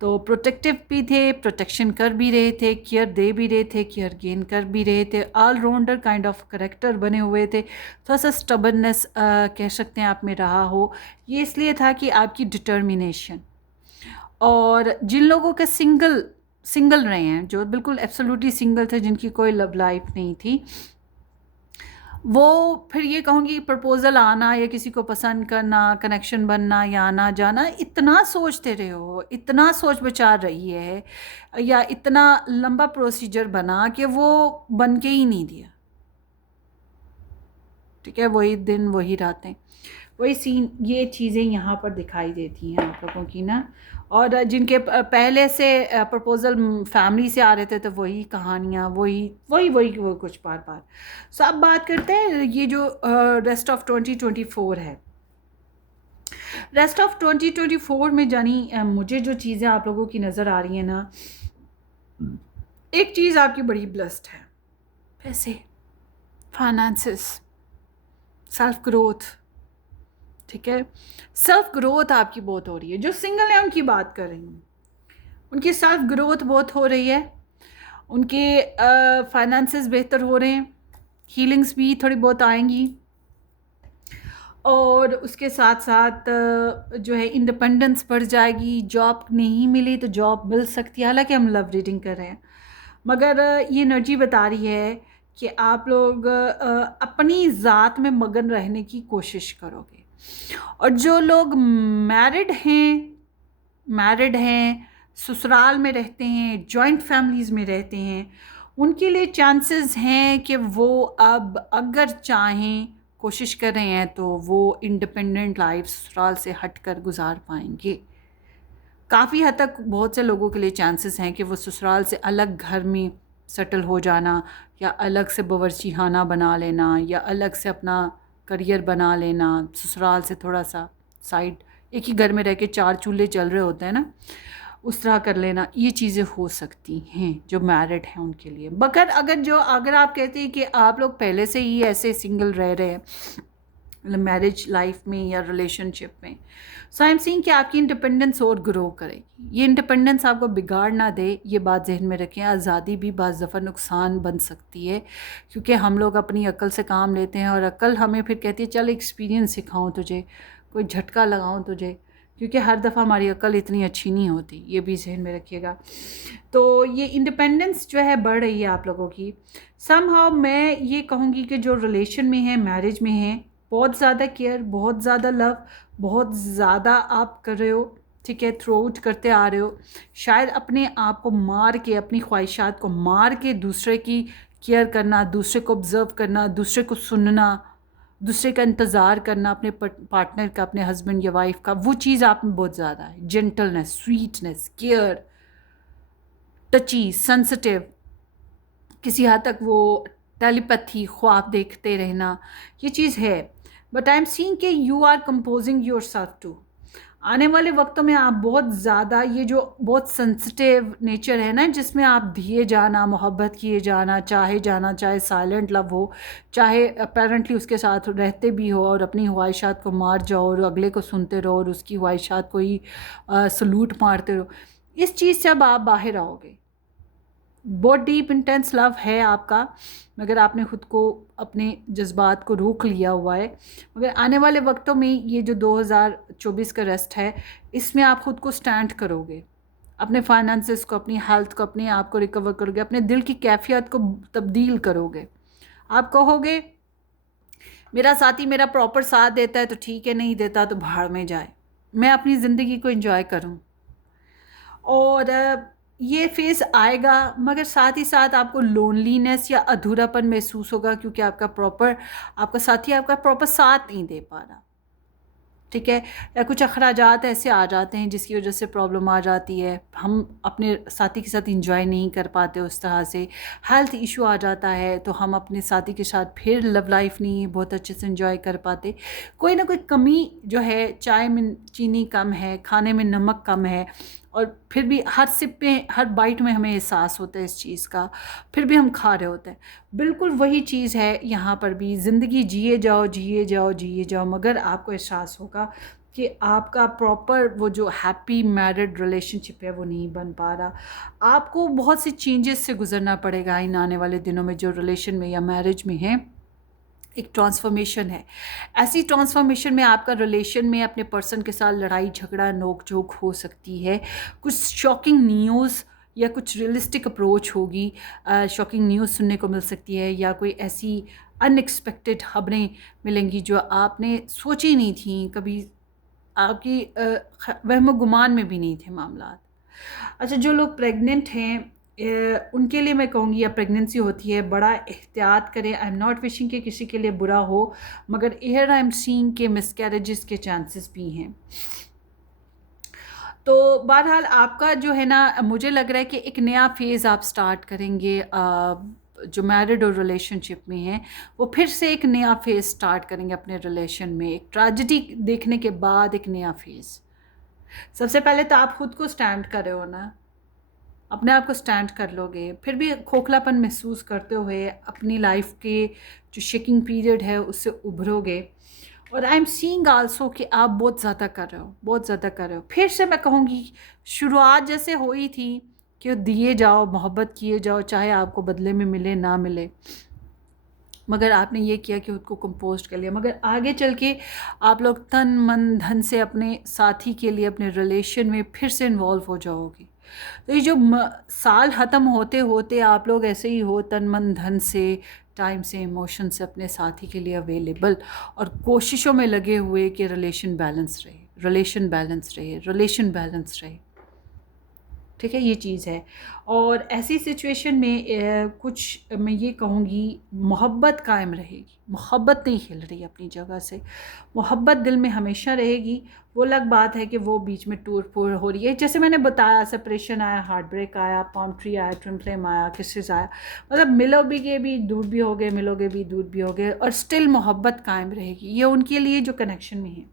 तो प्रोटेक्टिव भी थे, प्रोटेक्शन कर भी रहे थे, केयर दे भी रहे थे, केयर गेन कर भी रहे थे, ऑलराउंडर काइंड ऑफ करेक्टर बने हुए थे। थोड़ा सा स्टबर्ननेस कह सकते हैं आप में रहा हो। ये इसलिए था कि आपकी डिटर्मिनेशन। और जिन लोगों के सिंगल रहे हैं, जो बिल्कुल एब्सोल्युटली सिंगल थे, जिनकी कोई लव लाइफ नहीं थी, वो फिर ये कहूँगी प्रपोज़ल आना या किसी को पसंद करना, कनेक्शन बनना या आना जाना, इतना सोचते रहे हो, इतना सोच विचार रही है या इतना लंबा प्रोसीजर बना कि वो बन के ही नहीं दिया। ठीक है, वही दिन वही रातें वही सीन, ये चीज़ें यहाँ पर दिखाई देती हैं आप लोगों की ना। और जिनके पहले से प्रपोज़ल फैमिली से आ रहे थे तो वही कहानियाँ वही कुछ बार बार। सो अब बात करते हैं ये जो रेस्ट ऑफ 2024 है। रेस्ट ऑफ 2024 में जानी मुझे जो चीज़ें आप लोगों की नज़र आ रही हैं ना, एक चीज़ आपकी बड़ी ब्लेस्ड है, पैसे, फाइनेंसेस, सेल्फ ग्रोथ। ठीक है, सेल्फ ग्रोथ आपकी बहुत हो रही है। जो सिंगल है उनकी बात कर रही हूँ, उनकी सेल्फ ग्रोथ बहुत हो रही है, उनके फाइनेंसेस बेहतर हो रहे हैं, हीलिंग्स भी थोड़ी बहुत आएंगी, और उसके साथ साथ जो है इंडिपेंडेंस बढ़ जाएगी। जॉब नहीं मिली तो जॉब मिल सकती है, हालांकि हम लव रीडिंग कर रहे हैं, मगर ये एनर्जी बता रही है कि आप लोग अपनी ज़ात में मगन रहने की कोशिश करोगे। और जो लोग मैरिड हैं, ससुराल में रहते हैं, जॉइंट फैमिलीज़ में रहते हैं, उनके लिए चांसेस हैं कि वो अब अगर चाहें, कोशिश कर रहे हैं तो वो इंडिपेंडेंट लाइफ ससुराल से हटकर गुजार पाएंगे। काफ़ी हद तक बहुत से लोगों के लिए चांसेस हैं कि वो ससुराल से अलग घर में सेटल हो जाना, या अलग से बावर्चीखाना बना लेना, या अलग से अपना करियर बना लेना, ससुराल से थोड़ा सा साइड, एक ही घर में रह के 4 चूल्हे चल रहे होते हैं ना, उस तरह कर लेना। ये चीज़ें हो सकती हैं जो मैरिड हैं उनके लिए। मगर अगर आप कहते हैं कि आप लोग पहले से ही ऐसे सिंगल रह रहे हैं मैरिज लाइफ में या रिलेशनशिप में, सो आई एम सीइंग कि आपकी इंडिपेंडेंस और ग्रो करेगी। ये इंडिपेंडेंस आपको बिगाड़ ना दे, ये बात जहन में रखें। आज़ादी भी बाज़ दफ़ा नुकसान बन सकती है, क्योंकि हम लोग अपनी अक्ल से काम लेते हैं और अक्ल हमें फिर कहती है चल एक्सपीरियंस सिखाऊं तुझे, कोई झटका लगाऊं तुझे, क्योंकि हर दफ़ा हमारी अक्ल इतनी अच्छी नहीं होती, ये भी जहन में रखिएगा। तो ये इंडिपेंडेंस जो है बढ़ रही है आप लोगों की। समहाउ मैं ये कहूँगी कि जो रिलेशन में है, मैरिज में है, बहुत ज़्यादा केयर, बहुत ज़्यादा लव, बहुत ज़्यादा आप कर रहे हो। ठीक है, थ्रू आउट करते आ रहे हो, शायद अपने आप को मार के, अपनी ख्वाहिशात को मार के दूसरे की केयर करना, दूसरे को ऑब्ज़र्व करना, दूसरे को सुनना, दूसरे का इंतज़ार करना, अपने पार्टनर का, अपने हस्बैंड या वाइफ का, वो चीज़ आप में बहुत ज़्यादा है। जेंटलनेस, स्वीटनेस, केयर, टची, सेंसिटिव, किसी हद तक वो टेलीपैथी, ख्वाब देखते रहना, ये चीज़ है। बट आई एम सीइंग कि you are composing your self to. आने वाले वक्तों में आप बहुत ज़्यादा, ये जो बहुत सेंसिटिव नेचर है ना, जिसमें आप दिए जाना, मोहब्बत किए जाना, चाहे साइलेंट लव हो, चाहे अपेरेंटली उसके साथ रहते भी हो और अपनी ख्वाहिशात को मार जाओ और अगले को सुनते रहो और उसकी ख्वाहिशात को ही सलूट मारते रहो, इस चीज़ से अब आप बाहर आओगे। बहुत डीप इंटेंस लव है आपका, मगर आपने ख़ुद को, अपने जज्बात को रोक लिया हुआ है। मगर आने वाले वक्तों में ये जो 2024 का रेस्ट है, इसमें आप ख़ुद को स्टैंड करोगे, अपने फाइनेंसेस को, अपनी हेल्थ को, अपने आप को रिकवर करोगे, अपने दिल की कैफियत को तब्दील करोगे। आप कहोगे मेरा साथी मेरा प्रॉपर साथ देता है तो ठीक है, नहीं देता तो भाड़ में जाए, मैं अपनी ज़िंदगी को एंजॉय करूँ। और ये फेज़ आएगा, मगर साथ ही साथ आपको लोनलीनेस या अधूरापन महसूस होगा, क्योंकि आपका साथी आपका प्रॉपर साथ नहीं दे पा रहा। ठीक है, या कुछ अखराजात ऐसे आ जाते हैं जिसकी वजह से प्रॉब्लम आ जाती है, हम अपने साथी के साथ इंजॉय नहीं कर पाते उस तरह से, हेल्थ इशू आ जाता है तो हम अपने साथी के साथ फिर लव लाइफ नहीं बहुत अच्छे से इंजॉय कर पाते। कोई ना कोई कमी जो है, चाय में चीनी कम है, खाने में नमक कम है, और फिर भी हर सिप पे, हर बाइट में हमें एहसास होता है इस चीज़ का, फिर भी हम खा रहे होते हैं। बिल्कुल वही चीज़ है यहाँ पर भी, ज़िंदगी जिए जाओ जिए जाओ जिए जाओ, मगर आपको एहसास होगा कि आपका प्रॉपर वो जो हैप्पी मैरिड रिलेशनशिप है वो नहीं बन पा रहा। आपको बहुत सी चेंजेस से गुजरना पड़ेगा इन आने वाले दिनों में, जो रिलेशन में या मैरिज में है। एक ट्रांसफॉर्मेशन है, ऐसी ट्रांसफॉर्मेशन में आपका रिलेशन में अपने पर्सन के साथ लड़ाई झगड़ा नोक झोंक हो सकती है, कुछ शॉकिंग न्यूज़ या कुछ रियलिस्टिक अप्रोच होगी, शॉकिंग न्यूज़ सुनने को मिल सकती है, या कोई ऐसी अनएक्सपेक्टेड खबरें मिलेंगी जो आपने सोची नहीं थी कभी, आपकी वहम गुमान में भी नहीं थे मामला। अच्छा, जो लोग प्रेग्नेंट हैं उनके लिए मैं कहूँगी, या प्रेगनेंसी होती है, बड़ा एहतियात करें। आई एम नॉट विशिंग कि किसी के लिए बुरा हो, मगर एयर आई एम सीइंग के मिसकैरेजेस के चांसेस भी हैं। तो बहरहाल आपका जो है ना, मुझे लग रहा है कि एक नया फेज़ आप स्टार्ट करेंगे। जो मैरिड और रिलेशनशिप में हैं वो फिर से एक नया फेज़ स्टार्ट करेंगे अपने रिलेशन में, एक ट्रेजेडी देखने के बाद एक नया फेज़। सबसे पहले तो आप खुद को स्टैंड कर रहे हो ना, अपने आप को स्टैंड कर लोगे, फिर भी खोखलापन महसूस करते हुए अपनी लाइफ के जो शेकिंग पीरियड है उससे उभरोगे। और आई एम सीइंग आल्सो कि आप बहुत ज़्यादा कर रहे हो, बहुत ज़्यादा कर रहे हो। फिर से मैं कहूँगी, शुरुआत जैसे हुई थी कि दिए जाओ, मोहब्बत किए जाओ, चाहे आपको बदले में मिले ना मिले, मगर आपने ये किया कि खुद को कंपोस्ट कर लिया। मगर आगे चल के आप लोग तन मन धन से अपने साथी के लिए, अपने रिलेशन में फिर से इन्वॉल्व हो जाओगे। तो ये जो साल ख़त्म होते होते आप लोग ऐसे ही हो, तन मन धन से, टाइम से, इमोशन से अपने साथी के लिए अवेलेबल, और कोशिशों में लगे हुए कि रिलेशन बैलेंस रहे, रिलेशन बैलेंस रहे, रिलेशन बैलेंस रहे। ठीक है, ये चीज़ है। और ऐसी सिचुएशन में कुछ मैं ये कहूँगी, मोहब्बत कायम रहेगी, मोहब्बत नहीं हिल रही अपनी जगह से, मोहब्बत दिल में हमेशा रहेगी। वो अलग बात है कि वो बीच में टूट फूट हो रही है, जैसे मैंने बताया, सेपरेशन आया, हार्ट ब्रेक आया, पाम ट्री आया, ट्विन फ्लेम आया, किसेस आया, मतलब मिलोगे के भी दूर भी हो गए, मिलोगे भी दूर भी हो गए, और स्टिल मोहब्बत कायम रहेगी। ये उनके लिए जो कनेक्शन में है।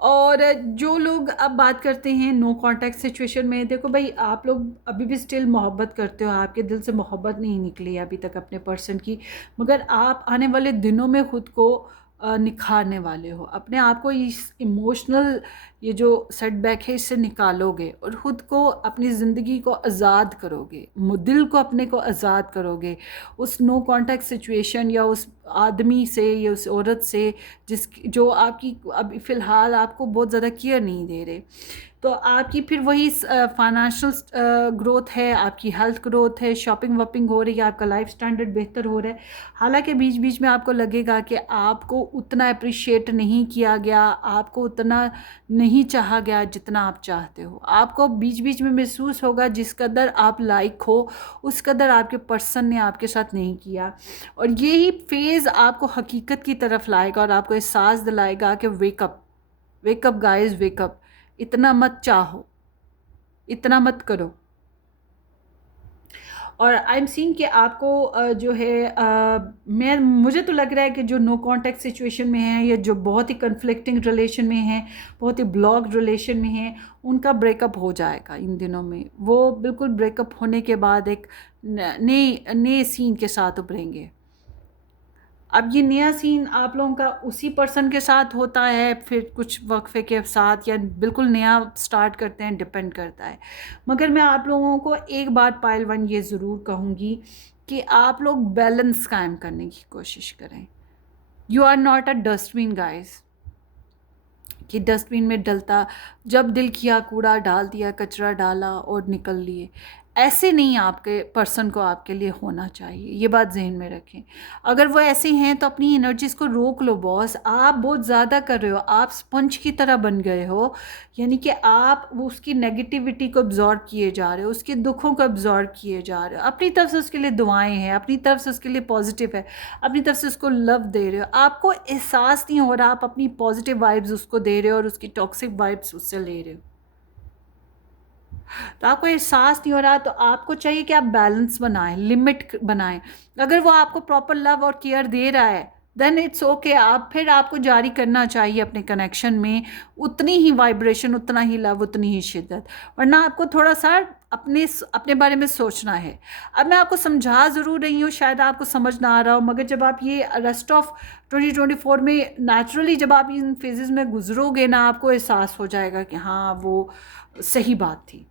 और जो लोग अब बात करते हैं नो कांटेक्ट सिचुएशन में, देखो भाई, आप लोग अभी भी स्टिल मोहब्बत करते हो, आपके दिल से मोहब्बत नहीं निकली है अभी तक अपने पर्सन की, मगर आप आने वाले दिनों में खुद को निखारने वाले हो, अपने आप को इस इमोशनल ये जो सेटबैक है इससे निकालोगे, और ख़ुद को, अपनी ज़िंदगी को आज़ाद करोगे, दिल को अपने को आज़ाद करोगे उस नो कांटेक्ट सिचुएशन या उस आदमी से या उस औरत से जो आपकी अभी फ़िलहाल आपको बहुत ज़्यादा केयर नहीं दे रहे। तो आपकी फिर वही फाइनेंशियल ग्रोथ है, आपकी हेल्थ ग्रोथ है, शॉपिंग वॉपिंग हो रही है, आपका लाइफ स्टैंडर्ड बेहतर हो रहा है। हालांकि बीच बीच में आपको लगेगा कि आपको उतना अप्रिशिएट नहीं किया गया, आपको उतना नहीं चाहा गया जितना आप चाहते हो। आपको बीच बीच में महसूस होगा जिस कदर आप लाइक हो उस कदर आपके पर्सन ने आपके साथ नहीं किया, और यही फेज़ आपको हकीकत की तरफ लाएगा और आपको एहसास दिलाएगा कि वेकअप, वेकअप गाइस, वेकअप, इतना मत चाहो, इतना मत करो। और आई एम सीइंग कि आपको जो है मुझे तो लग रहा है कि जो नो कांटेक्ट सिचुएशन में है, या जो बहुत ही कन्फ्लिक्टिंग रिलेशन में हैं, बहुत ही ब्लॉक्ड रिलेशन में हैं, उनका ब्रेकअप हो जाएगा इन दिनों में। वो बिल्कुल ब्रेकअप होने के बाद एक नए सीन के साथ उभरेंगे। अब ये नया सीन आप लोगों का उसी पर्सन के साथ होता है, फिर कुछ वक्फे के साथ, या बिल्कुल नया स्टार्ट करते हैं, डिपेंड करता है। मगर मैं आप लोगों को एक बात पायल वन ये ज़रूर कहूँगी कि आप लोग बैलेंस कायम करने की कोशिश करें। You are not a dustbin guys, कि डस्टबिन में डलता, जब दिल किया कूड़ा डाल दिया, कचरा डाला और निकल लिए। ऐसे नहीं आपके पर्सन को आपके लिए होना चाहिए, ये बात जहन में रखें। अगर वो ऐसे हैं तो अपनी एनर्जीज़ को रोक लो बॉस, आप बहुत ज़्यादा कर रहे हो, आप स्पंज की तरह बन गए हो, यानी कि आप उसकी नेगेटिविटी को अब्जॉर्ब किए जा रहे हो, उसके दुखों को अब्जॉर्ब किए जा रहे हो। अपनी तरफ से उसके लिए दुआएं हैं, अपनी तरफ से उसके लिए पॉजिटिव है, अपनी तरफ से उसको लव दे रहे हो। आपको एहसास नहीं हो रहा, आप अपनी पॉजिटिव वाइब्स उसको दे रहे हो और उसकी टॉक्सिक वाइब्स उससे ले रहे हो, तो आपको एहसास नहीं हो रहा। तो आपको चाहिए कि आप बैलेंस बनाएं, लिमिट बनाएं। अगर वो आपको प्रॉपर लव और केयर दे रहा है देन इट्स ओके, आप फिर आपको जारी करना चाहिए अपने कनेक्शन में उतनी ही वाइब्रेशन, उतना ही लव, उतनी ही शिद्दत, वरना आपको थोड़ा सा अपने बारे में सोचना है। अब मैं आपको समझा ज़रूर रही हूँ, शायद आपको समझ ना आ रहा हो, मगर जब आप ये रेस्ट ऑफ 2024 में नेचुरली जब आप इन फेजेस में गुजरोगे ना, आपको एहसास हो जाएगा कि हाँ वो सही बात थी।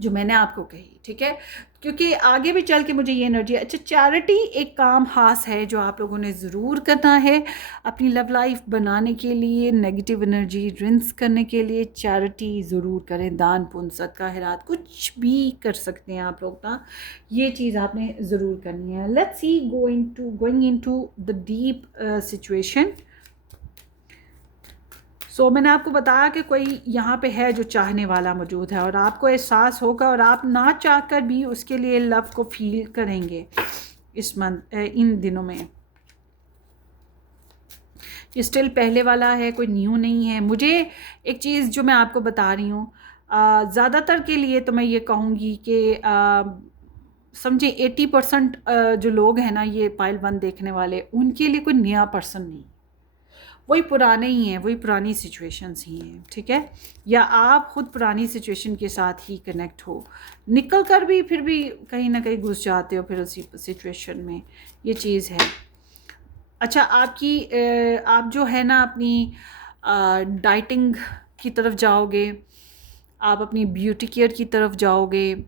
जो मैंने आपको कही, ठीक है, क्योंकि आगे भी चल के मुझे ये एनर्जी। अच्छा, चैरिटी एक काम खास है जो आप लोगों ने ज़रूर करना है अपनी लव लाइफ बनाने के लिए, नेगेटिव एनर्जी रिंस करने के लिए चैरिटी ज़रूर करें। दान पुण्य सदका खैरात कुछ भी कर सकते हैं आप लोग ना, ये चीज़ आपने ज़रूर करनी है। Let's see going into the deep situation. मैंने आपको बताया कि कोई यहाँ पे है जो चाहने वाला मौजूद है और आपको एहसास होगा और आप ना चाह कर भी उसके लिए लव को फील करेंगे इस इन दिनों में। ये स्टिल पहले वाला है, कोई न्यू नहीं है। मुझे एक चीज़ जो मैं आपको बता रही हूँ, ज़्यादातर के लिए तो मैं ये कहूँगी कि समझे 80% जो लोग हैं ना ये पाइल 1 देखने वाले, उनके लिए कोई नया पर्सन नहीं, वही पुराने ही हैं, वही पुरानी सिचुएशंस ही हैं, ठीक है, या आप खुद पुरानी सिचुएशन के साथ ही कनेक्ट हो, निकल कर भी फिर भी कहीं ना कहीं घुस जाते हो फिर उसी सिचुएशन में, ये चीज़ है। अच्छा, आप जो है ना अपनी डाइटिंग की तरफ जाओगे, आप अपनी ब्यूटी केयर की तरफ जाओगे,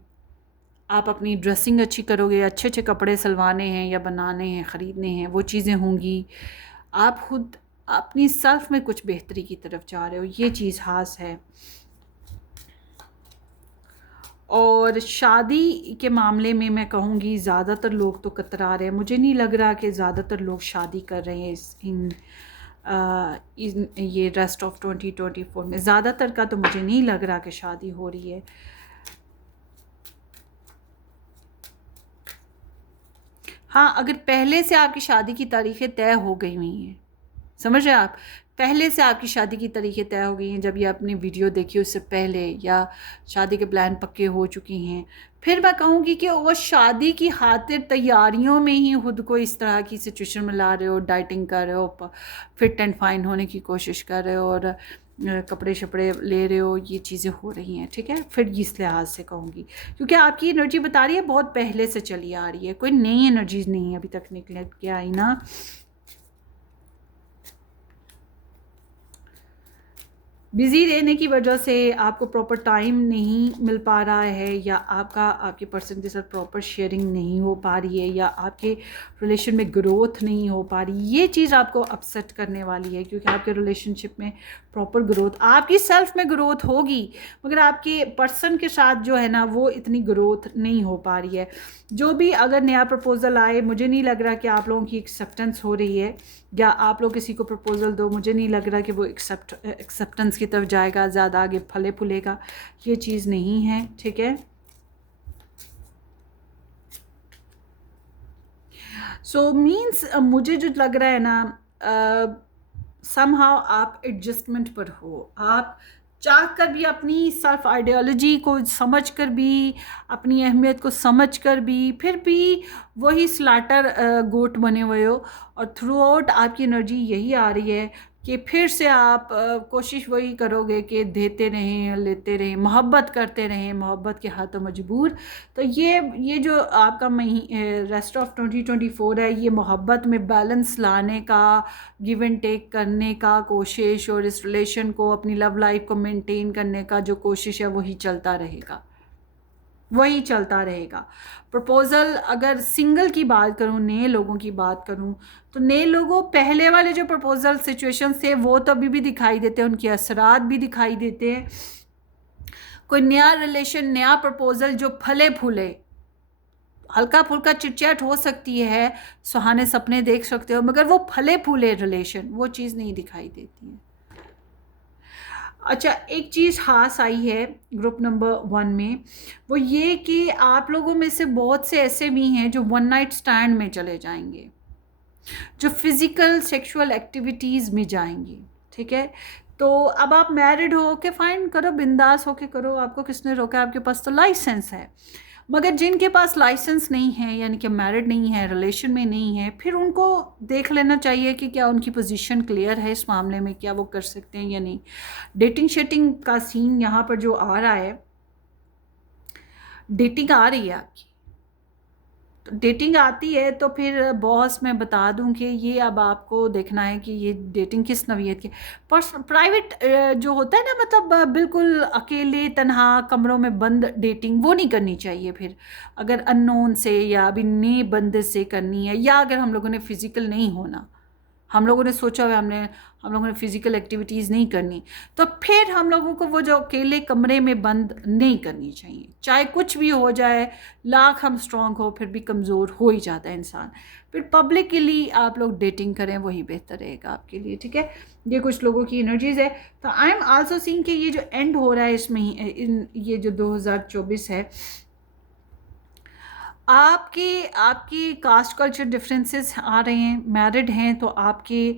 आप अपनी ड्रेसिंग अच्छी करोगे, अच्छे अच्छे कपड़े सिलवाने हैं या बनाने हैं, ख़रीदने हैं, वो चीज़ें होंगी। आप खुद अपनी सेल्फ में कुछ बेहतरी की तरफ जा रहे हो, ये चीज़ खास है। और शादी के मामले में मैं कहूँगी ज़्यादातर लोग तो कतरा रहे हैं, मुझे नहीं लग रहा कि ज़्यादातर लोग शादी कर रहे हैं इन ये रेस्ट ऑफ 2024 में। ज़्यादातर का तो मुझे नहीं लग रहा कि शादी हो रही है। हाँ, अगर पहले से आपकी शादी की तारीखें तय हो गई हुई हैं, समझ रहे हैं आप, पहले से आपकी शादी की तारीखें तय हो गई हैं, जब ये आपने वीडियो देखी उससे पहले, या शादी के प्लान पक्के हो चुकी हैं, फिर मैं कहूँगी कि वो शादी की खातिर तैयारियों में ही खुद को इस तरह की सिचुएशन में ला रहे हो, डाइटिंग कर रहे हो, फिट एंड फाइन होने की कोशिश कर रहे हो और कपड़े शपड़े ले रहे हो, ये चीज़ें हो रही हैं, ठीक है। फिर इस लिहाज से कहूँगी क्योंकि आपकी एनर्जी बता रही है बहुत पहले से चली आ रही है, कोई नई एनर्जीज नहीं है अभी तक निकल के आई ना। बिज़ी रहने की वजह से आपको प्रॉपर टाइम नहीं मिल पा रहा है, या आपके पर्सन के साथ प्रॉपर शेयरिंग नहीं हो पा रही है, या आपके रिलेशन में ग्रोथ नहीं हो पा रही, ये चीज़ आपको अपसेट करने वाली है, क्योंकि आपके रिलेशनशिप में प्रॉपर ग्रोथ, आपकी सेल्फ में ग्रोथ होगी मगर आपके पर्सन के साथ जो है ना वो इतनी ग्रोथ नहीं हो पा रही है। जो भी अगर नया प्रपोज़ल आए, मुझे नहीं लग रहा कि आप लोगों की एक्सेप्टेंस हो रही है, या आप लोग किसी को प्रपोज़ल दो, मुझे नहीं लग रहा कि वो एक्सेप्टेंस की तरफ जाएगा, ज़्यादा आगे फले फूलेगा, ये चीज़ नहीं है, ठीक है। मीन्स मुझे जो लग रहा है ना, समहाउ आप एडजस्टमेंट पर हो, आप चाह कर भी अपनी सेल्फ आइडियोलॉजी को समझ कर भी, अपनी अहमियत को समझ कर भी, फिर भी वही स्लाटर गोट बने हुए हो, और थ्रू आउट आपकी एनर्जी यही आ रही है कि फिर से आप कोशिश वही करोगे कि देते रहें, लेते रहें, मोहब्बत करते रहें, मोहब्बत के हाथों मजबूर। तो ये जो आपका रेस्ट ऑफ 2024 है, ये मोहब्बत में बैलेंस लाने का, गिव एंड टेक करने का कोशिश, और इस रिलेशन को, अपनी लव लाइफ को मेंटेन करने का जो कोशिश है वही चलता रहेगा, वही चलता रहेगा। प्रपोज़ल अगर सिंगल की बात करूँ, नए लोगों की बात करूँ, तो नए लोगों पहले वाले जो प्रपोज़ल सिचुएशन थे वो तो अभी भी दिखाई देते हैं, उनके असरात भी दिखाई देते हैं। कोई नया रिलेशन, नया प्रपोज़ल जो फले फूले, हल्का फुल्का चिटचैट हो सकती है, सुहाने सपने देख सकते हो, मगर वो फले फूले रिलेशन, वो चीज़ नहीं दिखाई देती है। अच्छा, एक चीज़ खास आई है ग्रुप नंबर 1 में, वो ये कि आप लोगों में से बहुत से ऐसे भी हैं जो वन नाइट स्टैंड में चले जाएंगे, जो फिज़िकल सेक्सुअल एक्टिविटीज़ में जाएंगे, ठीक है। तो अब आप मैरिड हो के फाइन करो, बिंदास होके करो, आपको किसने रोका, आपके पास तो लाइसेंस है। मगर जिनके पास लाइसेंस नहीं है, यानी कि मैरिड नहीं है, रिलेशन में नहीं है, फिर उनको देख लेना चाहिए कि क्या उनकी पोजीशन क्लियर है इस मामले में, क्या वो कर सकते हैं या नहीं। डेटिंग शेटिंग का सीन यहाँ पर जो आ रहा है, डेटिंग आ रही है आपकी, तो डेटिंग आती है तो फिर बॉस मैं बता दूं कि ये अब आपको देखना है कि ये डेटिंग किस नौइयत की। प्राइवेट जो होता है ना, मतलब बिल्कुल अकेले तन्हा कमरों में बंद डेटिंग, वो नहीं करनी चाहिए। फिर अगर अननोन से या अभी नए बंदे से करनी है, या अगर हम लोगों ने फिजिकल नहीं होना, हम लोगों ने सोचा हुआ हम लोगों ने फिजिकल एक्टिविटीज़ नहीं करनी, तो फिर हम लोगों को वो जो अकेले कमरे में बंद नहीं करनी चाहिए। चाहे कुछ भी हो जाए, लाख हम स्ट्रांग हो, फिर भी कमज़ोर हो ही जाता है इंसान। फिर पब्लिकली आप लोग डेटिंग करें, वही बेहतर रहेगा आपके लिए, ठीक है। ये कुछ लोगों की एनर्जीज है। तो आई एम आल्सो सीइंग कि ये जो एंड हो रहा है इसमें ये जो 2024 है, आपके आपकी कास्ट कल्चर डिफरेंसेस आ रहे हैं। मैरिड हैं तो आपके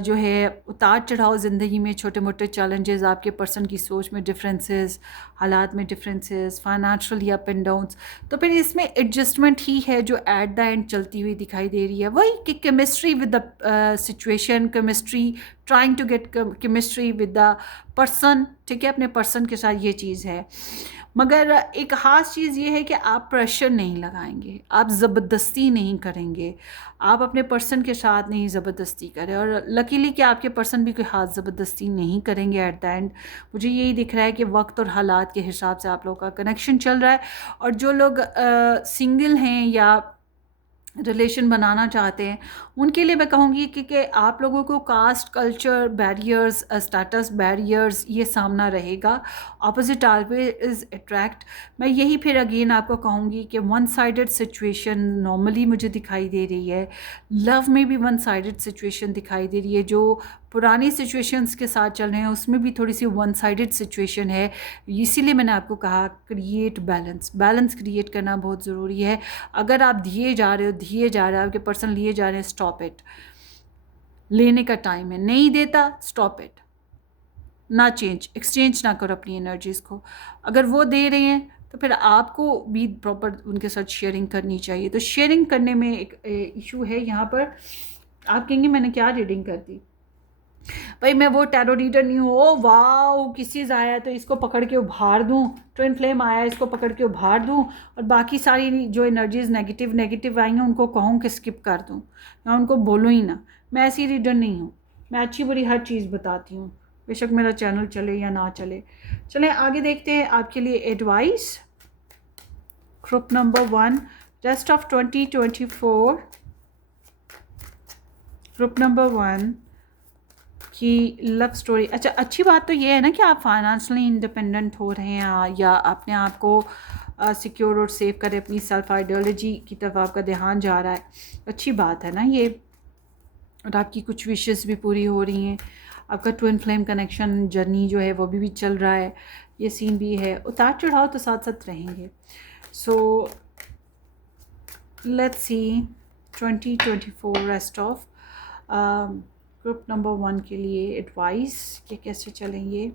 जो है उतार चढ़ाव ज़िंदगी में, छोटे मोटे चैलेंजेस, आपके पर्सन की सोच में डिफरेंसेस, हालात में differences, financially up and downs, तो फिर इसमें एडजस्टमेंट ही है जो एट द एंड चलती हुई दिखाई दे रही है। वही कि chemistry with the situation, chemistry, trying to get chemistry with the person, ठीक है, अपने पर्सन के साथ, ये चीज़ है। मगर एक ख़ास चीज़ ये है कि आप प्रेशर नहीं लगाएंगे, आप ज़बरदस्ती नहीं करेंगे, आप अपने पर्सन के साथ नहीं ज़बरदस्ती करें। और लकीली कि आपके पर्सन भी कोई हाथ ज़बरदस्ती नहीं करेंगे एट द एंड। मुझे यही दिख रहा है कि वक्त और हालात के हिसाब से आप लोगों का कनेक्शन चल रहा है। और जो लोग सिंगल हैं या रिलेशन बनाना चाहते हैं, उनके लिए मैं कहूँगी कि आप लोगों को caste culture barriers, status barriers, ये सामना रहेगा। Opposite always attract. मैं यही फिर अगेन आपको कहूँगी कि वन साइडेड सिचुएशन नॉर्मली मुझे दिखाई दे रही है। लव में भी वन साइडेड सिचुएशन दिखाई दे रही है। जो पुरानी सिचुएशंस के साथ चल रहे हैं उसमें भी थोड़ी सी वन साइडेड सिचुएशन है। इसीलिए मैंने आपको कहा क्रिएट बैलेंस, बैलेंस क्रिएट करना बहुत ज़रूरी है। अगर आप दिए जा रहे हो, आपके पर्सन लिए जा रहे हैं, स्टॉप इट। लेने का टाइम है, नहीं देता, स्टॉप इट। ना एक्सचेंज ना करो अपनी एनर्जीज़ को। अगर वो दे रहे हैं तो फिर आपको भी प्रॉपर उनके साथ शेयरिंग करनी चाहिए। तो शेयरिंग करने में एक इशू है यहाँ पर। आप कहेंगे मैंने क्या रीडिंग कर दी भाई, मैं वो टैरो रीडर नहीं हूँ। ओ वाह, किस चीज़ आया है तो इसको पकड़ के उभार दूँ, ट्विन फ्लेम आया है इसको पकड़ के उभार दूँ, और बाकी सारी जो एनर्जीज नेगेटिव नेगेटिव आई हैं उनको कहूँ कि स्किप कर दूँ, या उनको बोलूँ ही ना। मैं ऐसी रीडर नहीं हूँ, मैं अच्छी बुरी हर चीज़ बताती हूँ, बेशक मेरा चैनल चले या ना चले। चलें आगे देखते हैं आपके लिए advice. Group number 1, rest of 2024, group number 1 की लव स्टोरी। अच्छा, अच्छी बात तो ये है ना कि आप फाइनेंशियली इंडिपेंडेंट हो रहे हैं, या अपने आप को सिक्योर और सेव करें, अपनी सेल्फ आइडियोलॉजी की तरफ आपका ध्यान जा रहा है। अच्छी बात है ना ये। और आपकी कुछ विशेस भी पूरी हो रही हैं। आपका ट्विन फ्लेम कनेक्शन जर्नी जो है वो भी चल रहा है। ये सीन भी है, उतार चढ़ाव तो साथ साथ रहेंगे। सो let's C 2024 rest of group number 1 के लिए एडवाइस कि कैसे चलेंगे।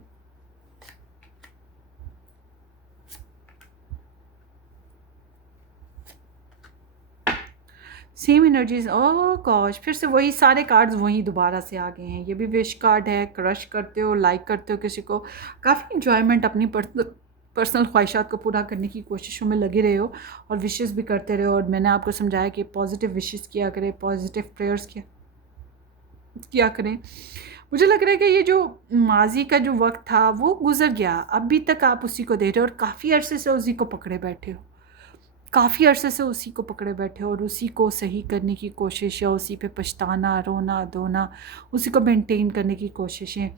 Same energies. ओह गॉश, फिर से वही सारे कार्ड्स वही दोबारा से आ गए हैं। ये भी विश कार्ड है, क्रश करते हो, लाइक करते हो किसी को, काफ़ी इन्जॉयमेंट, अपनी पर्सनल ख्वाहिशात को पूरा करने की कोशिशों में लगे रहे हो, और विशेस भी करते रहे हो। और मैंने आपको समझाया कि पॉजिटिव विशेस किया करें, पॉजिटिव प्रेयर्स किया करें। मुझे लग रहा है कि ये जो माजी का जो वक्त था वो गुजर गया, अभी तक आप उसी को दे रहे हो, और काफ़ी अरसे से उसी को पकड़े बैठे हो, काफ़ी अरसे से उसी को पकड़े बैठे हो, और उसी को सही करने की कोशिश, या उसी पे पछताना, रोना धोना, उसी को मेंटेन करने की कोशिशें,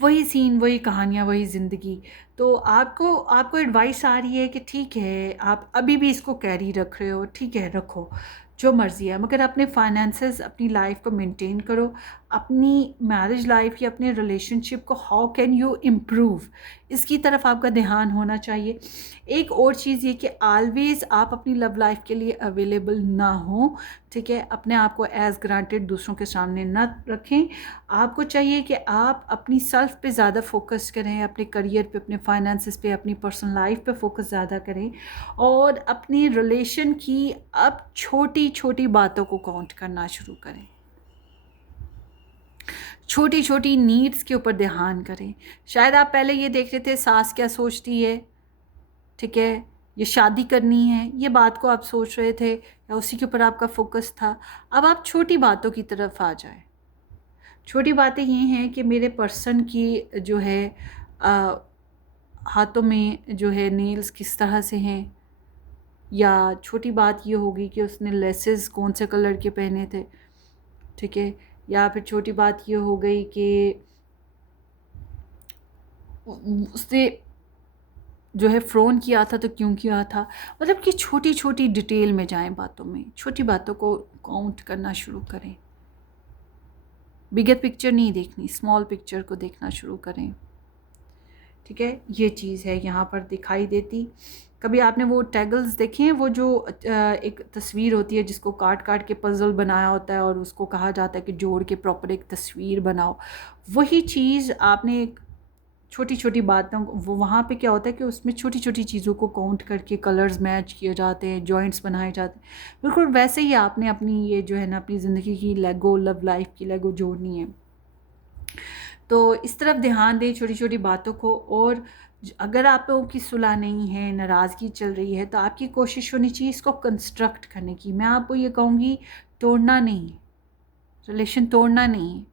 वही सीन, वही कहानियाँ, वही ज़िंदगी। तो आपको आपको एडवाइस आ रही है कि ठीक है, आप अभी भी इसको कैरी रख रहे हो, ठीक है, रखो, जो मर्ज़ी है, मगर अपने फाइनेंसेस, अपनी लाइफ को मेंटेन करो। अपनी मैरिज लाइफ या अपने रिलेशनशिप को हाउ कैन यू इम्प्रूव, इसकी तरफ आपका ध्यान होना चाहिए। एक और चीज़ ये कि ऑलवेज़ आप अपनी लव लाइफ के लिए अवेलेबल ना हो, ठीक है। अपने आप को एज़ ग्रांटेड दूसरों के सामने ना रखें। आपको चाहिए कि आप अपनी सेल्फ पे ज़्यादा फोकस करें, अपने करियर पे, अपने फाइनेंसेस पे, अपनी पर्सनल लाइफ पे फोकस ज़्यादा करें, और अपनी रिलेशन की अब छोटी छोटी बातों को काउंट करना शुरू करें, छोटी छोटी नीड्स के ऊपर ध्यान करें। शायद आप पहले ये देख रहे थे सास क्या सोचती है, ठीक है, या शादी करनी है, ये बात को आप सोच रहे थे या उसी के ऊपर आपका फोकस था। अब आप छोटी बातों की तरफ आ जाएं। छोटी बातें ये हैं कि मेरे पर्सन की जो है आ, हाथों में जो है नेल्स किस तरह से हैं, या छोटी बात ये होगी कि उसने लेसेस कौन से कलर के पहने थे, ठीक है। या फिर छोटी बात ये हो गई कि उसने जो है फ़ोन किया था तो क्यों किया था। मतलब कि छोटी छोटी डिटेल में जाएं बातों में, छोटी बातों को काउंट करना शुरू करें। बिगर पिक्चर नहीं देखनी, स्मॉल पिक्चर को देखना शुरू करें, ठीक है। ये चीज़ है यहाँ पर दिखाई देती। कभी आपने वो टैगल्स देखे हैं, वो जो एक तस्वीर होती है जिसको काट काट के पज़ल बनाया होता है और उसको कहा जाता है कि जोड़ के प्रॉपर एक तस्वीर बनाओ। वही चीज़ आपने एक छोटी छोटी बातों को, वो वहाँ पे क्या होता है कि उसमें छोटी छोटी चीज़ों को काउंट करके कलर्स मैच किए जाते हैं, जॉइंट्स बनाए जाते हैं। बिल्कुल वैसे ही आपने अपनी ये जो है ना अपनी ज़िंदगी की लेगो, लव लाइफ की लेगो जोड़नी है। तो इस तरफ ध्यान दें छोटी छोटी बातों को। और अगर आप लोगों की सुलह नहीं है, नाराज़गी चल रही है, तो आपकी कोशिश होनी चाहिए इसको कंस्ट्रक्ट करने की। मैं आपको ये कहूँगी, तोड़ना नहीं है, रिलेशन तोड़ना नहीं है,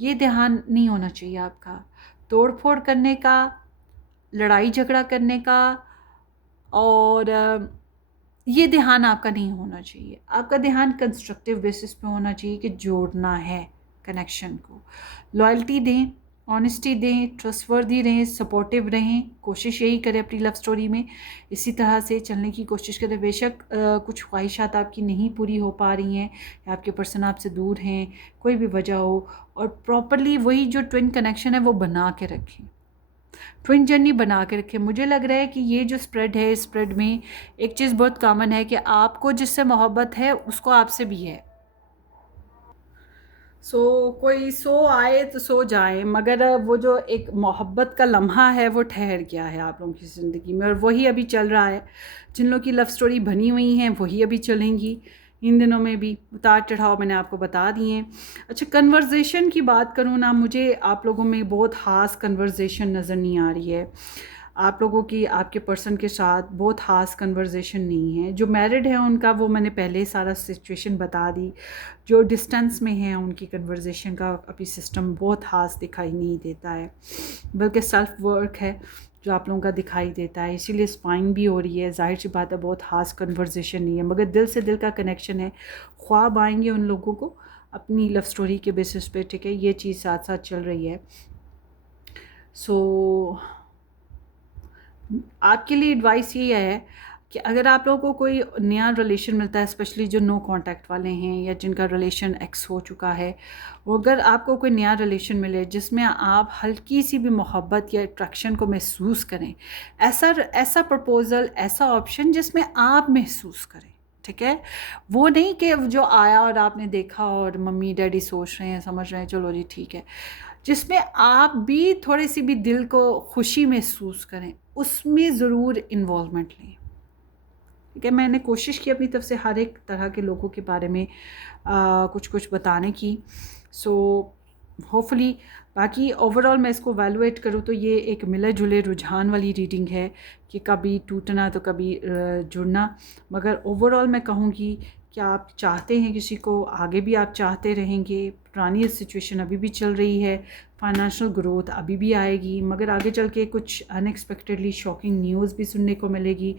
ये ध्यान नहीं होना चाहिए आपका। तोड़ फोड़ करने का, लड़ाई झगड़ा करने का, और ये ध्यान आपका नहीं होना चाहिए। आपका ध्यान कंस्ट्रक्टिव बेसिस पे होना चाहिए कि जोड़ना है कनेक्शन को। लॉयल्टी दें, ऑनेस्टी दें, ट्रस्टवर्दी रहें, सपोर्टिव रहें। कोशिश यही करें अपनी लव स्टोरी में इसी तरह से चलने की कोशिश करें। बेशक कुछ ख्वाहिशात आपकी नहीं पूरी हो पा रही हैं, या आपके पर्सन आपसे दूर हैं, कोई भी वजह हो, और प्रॉपरली वही जो ट्विन कनेक्शन है वो बना के रखें, ट्विन जर्नी बना के रखें। मुझे लग रहा है कि ये जो स्प्रेड है, इस स्प्रेड में एक चीज़ बहुत कॉमन है कि आपको जिससे मोहब्बत है उसको आपसे भी है। कोई सो आए तो सो जाए, मगर वो जो एक मोहब्बत का लम्हा है वो ठहर गया है आप लोगों की ज़िंदगी में, और वही अभी चल रहा है। जिन लोगों की लव स्टोरी बनी हुई हैं वही अभी चलेंगी इन दिनों में भी। उतार चढ़ाव मैंने आपको बता दिए हैं। अच्छा, कन्वर्जेशन की बात करूँ ना, मुझे आप लोगों में बहुत ख़ास कन्वर्जेशन नज़र नहीं आ रही है। आप लोगों की, आपके पर्सन के साथ बहुत ख़ास कन्वर्जेशन नहीं है। जो मैरिड है उनका, वो मैंने पहले सारा सिचुएशन बता दी। जो डिस्टेंस में हैं उनकी कन्वर्जेशन का अभी सिस्टम बहुत ख़ास दिखाई नहीं देता है, बल्कि सेल्फ वर्क है जो आप लोगों का दिखाई देता है। इसीलिए स्पाइन भी हो रही है। ज़ाहिर सी बात है बहुत ख़ास कन्वर्जेशन नहीं है, मगर दिल से दिल का कनेक्शन है। ख्वाब आएंगे उन लोगों को अपनी लव स्टोरी के बेसिस पे, ठीक है। ये चीज़ साथ साथ चल रही है। आपके लिए एडवाइस ये है कि अगर आप लोगों को कोई नया रिलेशन मिलता है, स्पेशली जो नो कांटेक्ट वाले हैं या जिनका रिलेशन एक्स हो चुका है, वो अगर आपको कोई नया रिलेशन मिले जिसमें आप हल्की सी भी मोहब्बत या अट्रैक्शन को महसूस करें, ऐसा ऐसा प्रपोज़ल, ऐसा ऑप्शन जिसमें आप महसूस करें, ठीक है। वो नहीं कि जो आया और आपने देखा और मम्मी डैडी सोच रहे हैं, समझ रहे हैं, चलो जी ठीक है। जिसमें आप भी थोड़ी सी भी दिल को खुशी महसूस करें, उसमें ज़रूर इन्वॉल्वमेंट लें, ठीक है। मैंने कोशिश की अपनी तरफ से हर एक तरह के लोगों के बारे में कुछ कुछ बताने की। होपफुली, बाकी ओवरऑल मैं इसको वैल्यूएट करूँ तो ये एक मिले जुले रुझान वाली रीडिंग है कि कभी टूटना तो कभी जुड़ना। मगर ओवरऑल मैं कहूँगी कि आप चाहते हैं किसी को, आगे भी आप चाहते रहेंगे। पुरानी सिचुएशन अभी भी चल रही है, फाइनेंशियल ग्रोथ अभी भी आएगी, मगर आगे चल के कुछ अनएक्सपेक्टेडली शॉकिंग न्यूज़ भी सुनने को मिलेगी।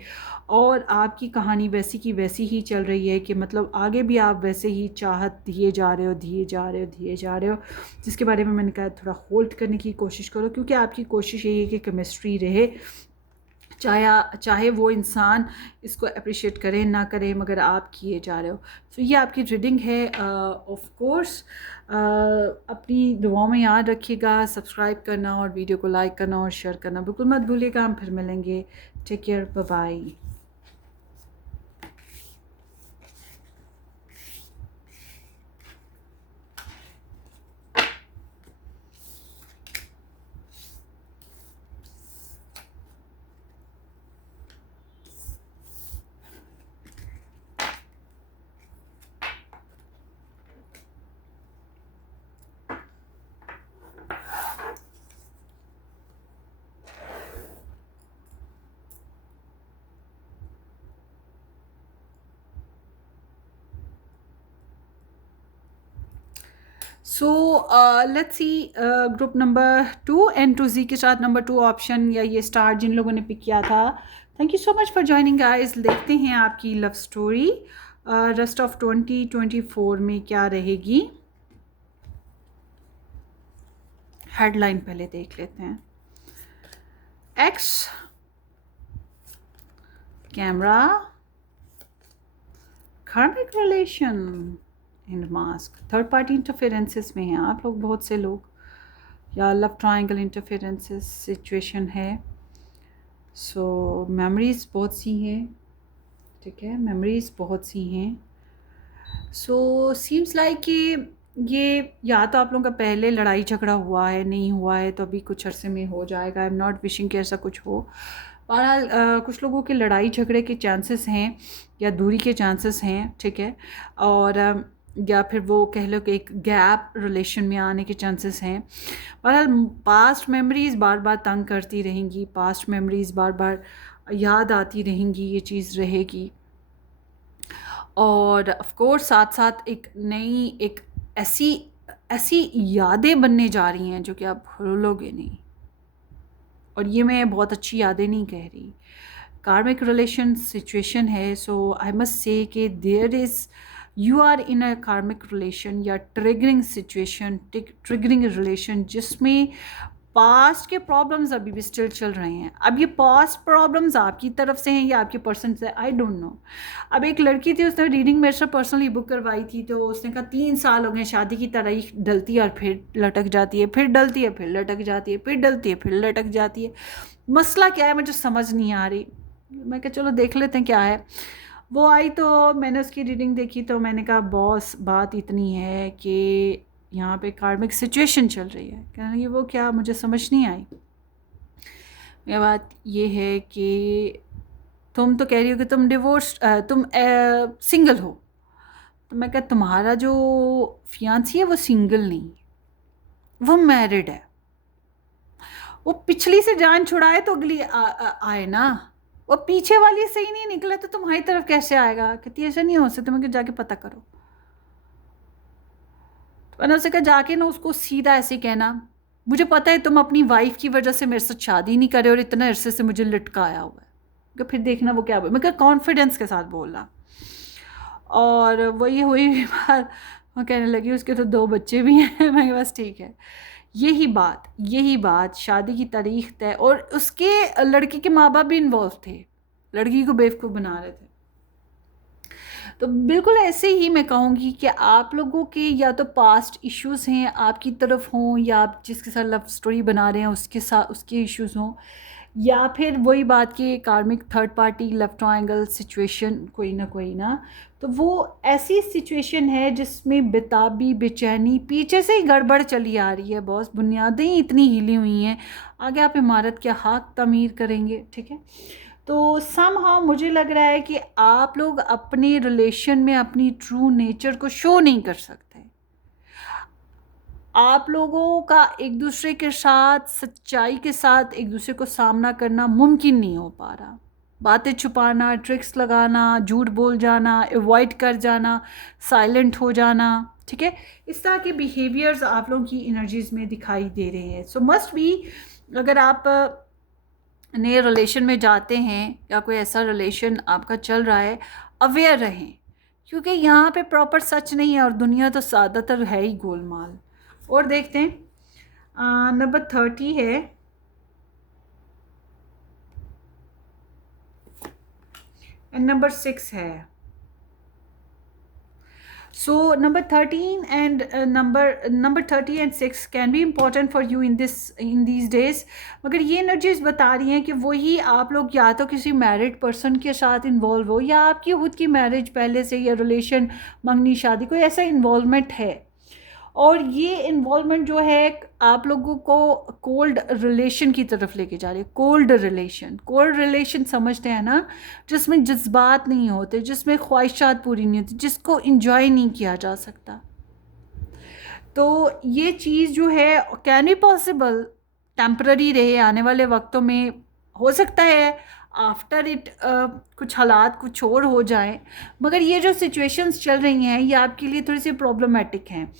और आपकी कहानी वैसी की वैसी ही चल रही है कि मतलब आगे भी आप वैसे ही चाहत दिए जा रहे हो, दिए जा रहे हो, दिए जा रहे हो, जिसके बारे में मैंने कहा थोड़ा होल्ड करने की कोशिश करो, क्योंकि आपकी कोशिश यही है कि केमिस्ट्री रहे, चाहे वो इंसान इसको अप्रिशिएट करे ना करे, मगर आप किए जा रहे हो। ये आपकी रीडिंग है। ऑफ कोर्स अपनी दुआओं में याद रखिएगा, सब्सक्राइब करना और वीडियो को लाइक करना और शेयर करना बिल्कुल मत भूलिएगा। हम फिर मिलेंगे। Take care, bye bye. So let's see group number 2 and two जी के साथ नंबर 2 ऑप्शन या ये स्टार जिन लोगों ने पिक किया था, thank you so much for joining guys. देखते हैं आपकी लव स्टोरी रेस्ट ऑफ 2024 में क्या रहेगी। हेडलाइन पहले देख लेते हैं। X, camera, karmic relation and mask. Third party interferences में हैं आप लोग, बहुत से लोग, या लव ट्रायंगल इंटरफेरेंसेस सिचुएशन है। सो मेमोरीज बहुत सी हैं, ठीक है, मेमोरीज बहुत सी हैं। सो सीम्स लाइक कि ये या तो आप लोगों का पहले लड़ाई झगड़ा हुआ है, नहीं हुआ है तो अभी कुछ अरसे में हो जाएगा। आई एम नॉट विशिंग कि ऐसा कुछ हो। बहरहाल कुछ लोगों के लड़ाई झगड़े के चांसेस हैं या दूरी के चांसेस हैं, ठीक है, और या फिर वो कह लो कि एक गैप रिलेशन में आने के चांसेस हैं। बहरहाल पास्ट मेमोरीज़ बार बार तंग करती रहेंगी, पास्ट मेमोरीज़ बार बार याद आती रहेंगी, ये चीज़ रहेगी। और ऑफ कोर्स साथ साथ एक नई, एक ऐसी ऐसी यादें बनने जा रही हैं जो कि आप भूलोगे नहीं। और ये मैं बहुत अच्छी यादें नहीं कह रही, कार्मिक रिलेशन सिचुएशन है। सो आई मस्ट से कि there is, you are in a karmic relation या ट्रिगरिंग सिचुएशन, ट्रिगरिंग रिलेशन जिसमें पास्ट के प्रॉब्लम्स अभी भी स्टिल चल रहे हैं। अब ये पास्ट प्रॉब्लम्स आपकी तरफ से हैं या आपके पर्सन से, आई डोंट नो। अब एक लड़की थी, उसने रीडिंग मेरे से पर्सनली बुक करवाई थी, तो उसने कहा 3 साल हो गए शादी की तरह ही डलती है और फिर लटक जाती है, फिर डलती है फिर लटक जाती है, फिर डलती है फिर लटक जाती है। मसला क्या है मुझे समझ नहीं आ रही। मैं कहा चलो देख लेते हैं क्या है। वो आई तो मैंने उसकी रीडिंग देखी, तो मैंने कहा बॉस बात इतनी है कि यहाँ पे कार्मिक सिचुएशन चल रही है। कहने लगी वो क्या, मुझे समझ नहीं आई। मेरी बात ये है कि तुम तो कह रही हो कि तुम डिवोर्स, तुम सिंगल हो, तो मैं कहा तुम्हारा जो फियांसी है वो सिंगल नहीं, वो मैरिड है। वो पिछली से जान छुड़ाए तो अगली आए ना, वो पीछे वाली से ही नहीं निकला तो तुम्हारी तरफ कैसे आएगा। कहती ऐसा नहीं हो सकता, तुम्हें जाके पता करो। तो मैंने उससे कहा जाके ना उसको सीधा ऐसे कहना, मुझे पता है तुम अपनी वाइफ की वजह से मेरे साथ शादी नहीं करे और इतना अरसे से मुझे लटकाया हुआ है, फिर देखना वो क्या बोल। मैं कॉन्फिडेंस के साथ बोलना। और वही हुई बात, वो कहने लगी उसके तो 2 बच्चे भी हैं। मैं बस ठीक है, यही बात शादी की तारीख तय, और उसके लड़की के माँ बाप भी इन्वॉल्व थे, लड़की को बेवकूफ़ बना रहे थे। तो बिल्कुल ऐसे ही मैं कहूँगी कि आप लोगों के या तो पास्ट इश्यूज़ हैं आपकी तरफ हों, या आप जिसके साथ लव स्टोरी बना रहे हैं उसके साथ उसके इश्यूज़ हों, या फिर वही बात कि कार्मिक third party love triangle situation कोई ना। तो वो ऐसी सिचुएशन है जिसमें बेताबी, बेचैनी, पीछे से ही गड़बड़ चली आ रही है बॉस, बुनियादें ही इतनी हिली हुई हैं, आगे आप इमारत क्या हाथ तमीर करेंगे, ठीक है। तो समहाउ मुझे लग रहा है कि आप लोग अपने रिलेशन में अपनी ट्रू नेचर को शो नहीं कर सकते। आप लोगों का एक दूसरे के साथ सच्चाई के साथ एक दूसरे को सामना करना मुमकिन नहीं हो पा रहा। बातें छुपाना, ट्रिक्स लगाना, झूठ बोल जाना, अवॉइड कर जाना, साइलेंट हो जाना, ठीक है, इस तरह के बिहेवियर्स आप लोगों की एनर्जीज़ में दिखाई दे रहे हैं। सो मस्ट बी, अगर आप नए रिलेशन में जाते हैं या कोई ऐसा रिलेशन आपका चल रहा है, अवेयर रहें, क्योंकि यहाँ पे प्रॉपर सच नहीं है और दुनिया तो ज़्यादातर है ही गोलमाल। और देखते हैं नंबर 30 है, एंड नंबर 6 है। So number 13 and number 30 and 6 can be important for you in these days। मगर ये एनर्जीज बता रही हैं कि वही आप लोग या तो किसी मैरिड पर्सन के साथ इन्वॉल्व हो, या आपकी खुद की मैरिज पहले से, या रिलेशन, मंगनी शादी, कोई ऐसा इन्वॉल्वमेंट है। और ये इन्वॉल्वमेंट जो है आप लोगों को कोल्ड रिलेशन की तरफ लेके जा रही है। कोल्ड रिलेशन समझते हैं ना, जिसमें जज्बात नहीं होते, जिसमें ख्वाहिशात पूरी नहीं होती, जिसको इंजॉय नहीं किया जा सकता। तो ये चीज़ जो है कैन बी पॉसिबल, टेम्पररी रहे, आने वाले वक्तों में हो सकता है आफ्टर इट कुछ हालात कुछ और हो जाएं, मगर ये जो सिचुएशंस चल रही हैं ये आपके लिए थोड़ी सी प्रॉब्लमेटिक हैं।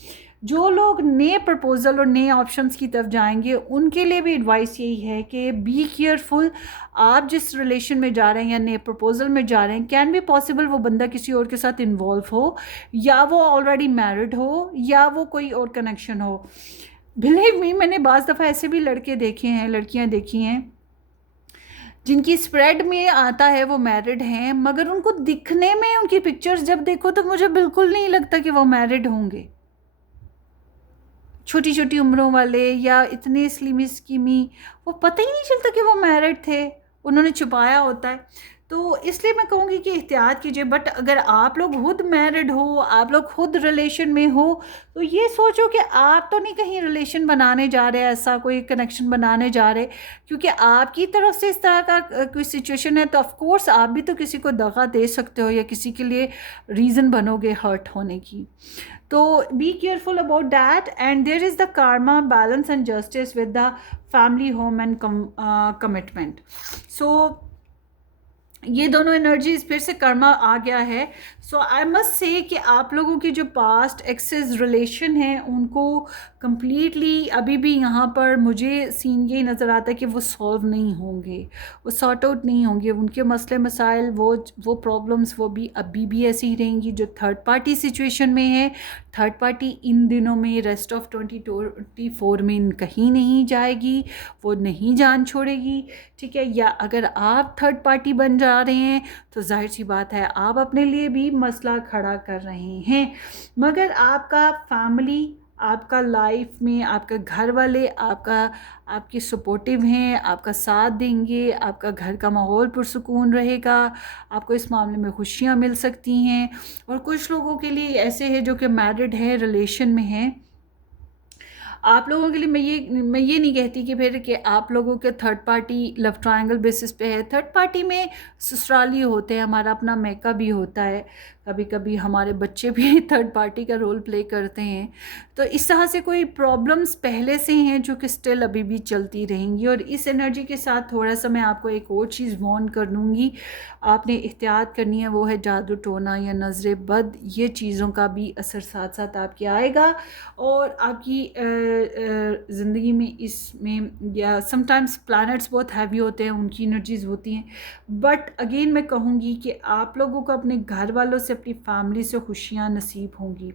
जो लोग नए प्रपोज़ल और नए ऑप्शंस की तरफ जाएंगे उनके लिए भी एडवाइस यही है कि बी केयरफुल। आप जिस रिलेशन में जा रहे हैं या नए प्रपोज़ल में जा रहे हैं, कैन बी पॉसिबल वो बंदा किसी और के साथ इन्वॉल्व हो, या वो ऑलरेडी मैरिड हो, या वो कोई और कनेक्शन हो। बिलीव मी, मैंने बाज़ दफ़ा ऐसे भी लड़के देखे हैं, लड़कियां देखी हैं जिनकी स्प्रेड में आता है वो मैरिड हैं, मगर उनको दिखने में, उनकी पिक्चर्स जब देखो तो मुझे बिल्कुल नहीं लगता कि वो मैरिड होंगे। छोटी छोटी उम्रों वाले या इतने स्लिमी स्कीमी, वो पता ही नहीं चलता कि वो मैरिड थे, उन्होंने छुपाया होता है। तो इसलिए मैं कहूँगी कि एहतियात कीजिए। बट अगर आप लोग खुद मैरिड हो, आप लोग खुद रिलेशन में हो, तो ये सोचो कि आप तो नहीं कहीं रिलेशन बनाने जा रहे, ऐसा कोई कनेक्शन बनाने जा रहे, क्योंकि आपकी तरफ से इस तरह का कोई सिचुएशन है तो ऑफ कोर्स आप भी तो किसी को दगा दे सकते हो या किसी के लिए रीज़न बनोगे हर्ट होने की। तो be careful about that, and there is the karma, balance and justice with the family, home and commitment. So ये दोनों एनर्जीज फिर से कर्मा आ गया है। सो आई मस्ट से कि आप लोगों की जो पास्ट एक्सेस रिलेशन हैं उनको कम्प्लीटली अभी भी यहाँ पर मुझे सीन ये नज़र आता है कि वो सॉल्व नहीं होंगे, वो सॉर्ट आउट नहीं होंगे। उनके मसले मसाइल, वो प्रॉब्लम्स वो भी अभी भी ऐसी ही रहेंगी। जो थर्ड पार्टी सिचुएशन में है, थर्ड पार्टी इन दिनों में रेस्ट ऑफ 2024 में कहीं नहीं जाएगी, वो नहीं जान छोड़ेगी, ठीक है। या अगर आप थर्ड पार्टी बन जा रहे हैं तो जाहिर सी बात है आप अपने लिए भी मसला खड़ा कर रहे हैं, मगर आपका फैमिली, आपका लाइफ में आपका घर वाले आपकी सपोर्टिव हैं, आपका साथ देंगे, आपका घर का माहौल पुरसुकून रहेगा, आपको इस मामले में खुशियाँ मिल सकती हैं। और कुछ लोगों के लिए ऐसे हैं जो कि मैरिड हैं, रिलेशन में हैं। आप लोगों के लिए मैं ये नहीं कहती कि फिर कि आप लोगों के third party love triangle basis पे है। थर्ड पार्टी में ससुराली होते हैं, हमारा अपना मैका भी होता है, कभी कभी हमारे बच्चे भी थर्ड पार्टी का रोल प्ले करते हैं। तो इस तरह से कोई प्रॉब्लम्स पहले से हैं जो कि स्टिल अभी भी चलती रहेंगी। और इस एनर्जी के साथ थोड़ा सा मैं आपको एक और चीज़ वार्न कर दूँगी, आपने एहतियात करनी है, वो है जादू टोना या नज़र बद। ये चीज़ों का भी असर साथ साथ आपके आएगा और आपकी ज़िंदगी में इसमें, या समटाइम्स प्लैनेट्स बहुत हैवी होते हैं, उनकी एनर्जीज़ होती हैं। बट अगेन मैं कहूँगी कि आप लोगों को अपने घर वालों से, अपनी फैमिली से खुशियाँ नसीब होंगी।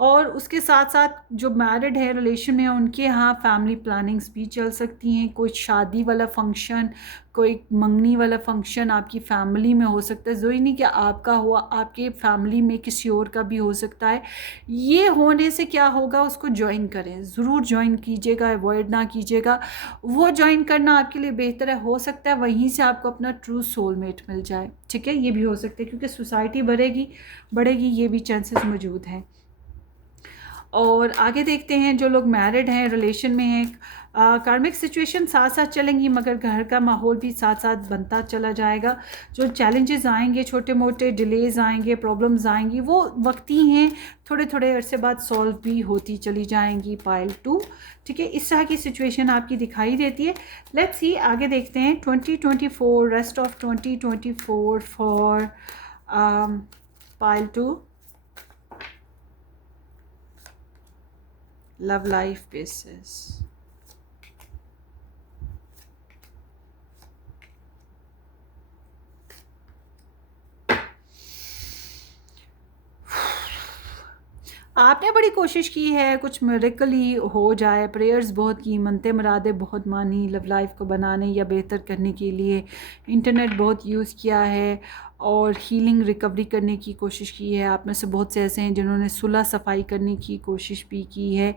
और उसके साथ साथ जो मैरिड है, रिलेशन में है, उनके यहाँ फैमिली प्लानिंग्स भी चल सकती हैं। कोई शादी वाला फंक्शन, कोई मंगनी वाला फंक्शन आपकी फैमिली में हो सकता है। ज़रूरी नहीं कि आपका हुआ, आपके फैमिली में किसी और का भी हो सकता है। ये होने से क्या होगा, उसको ज्वाइन करें, ज़रूर ज्वाइन कीजिएगा, अवॉइड ना कीजिएगा। वो ज्वाइन करना आपके लिए बेहतर है। हो सकता है वहीं से आपको अपना ट्रू सोलमेट मिल जाए, ठीक है, ये भी हो सकता है, क्योंकि सोसाइटी बढ़ेगी, ये भी चांसेस मौजूद हैं। और आगे देखते हैं, जो लोग मैरिड हैं, रिलेशन में हैं, कार्मिक सिचुएशन साथ साथ चलेंगी, मगर घर का माहौल भी साथ साथ बनता चला जाएगा। जो चैलेंजेस आएंगे, छोटे मोटे डिलेज आएंगे, प्रॉब्लम्स आएंगी, वो वक्ती हैं, थोड़े थोड़े अरसे बाद सॉल्व भी होती चली जाएंगी। पाइल 2, ठीक है, इस तरह की सिचुएशन आपकी दिखाई देती है। लेट्स सी, आगे देखते हैं 2024, rest of 2024 for pile 2 love life basis। आपने बड़ी कोशिश की है कुछ मिरेकल ही हो जाए, प्रेयर्स बहुत की, मनते मुरादे बहुत मानी लव लाइफ को बनाने या बेहतर करने के लिए, इंटरनेट बहुत यूज़ किया है और हीलिंग रिकवरी करने की कोशिश की है। आप में से बहुत से ऐसे हैं जिन्होंने सुलह सफाई करने की कोशिश भी की है,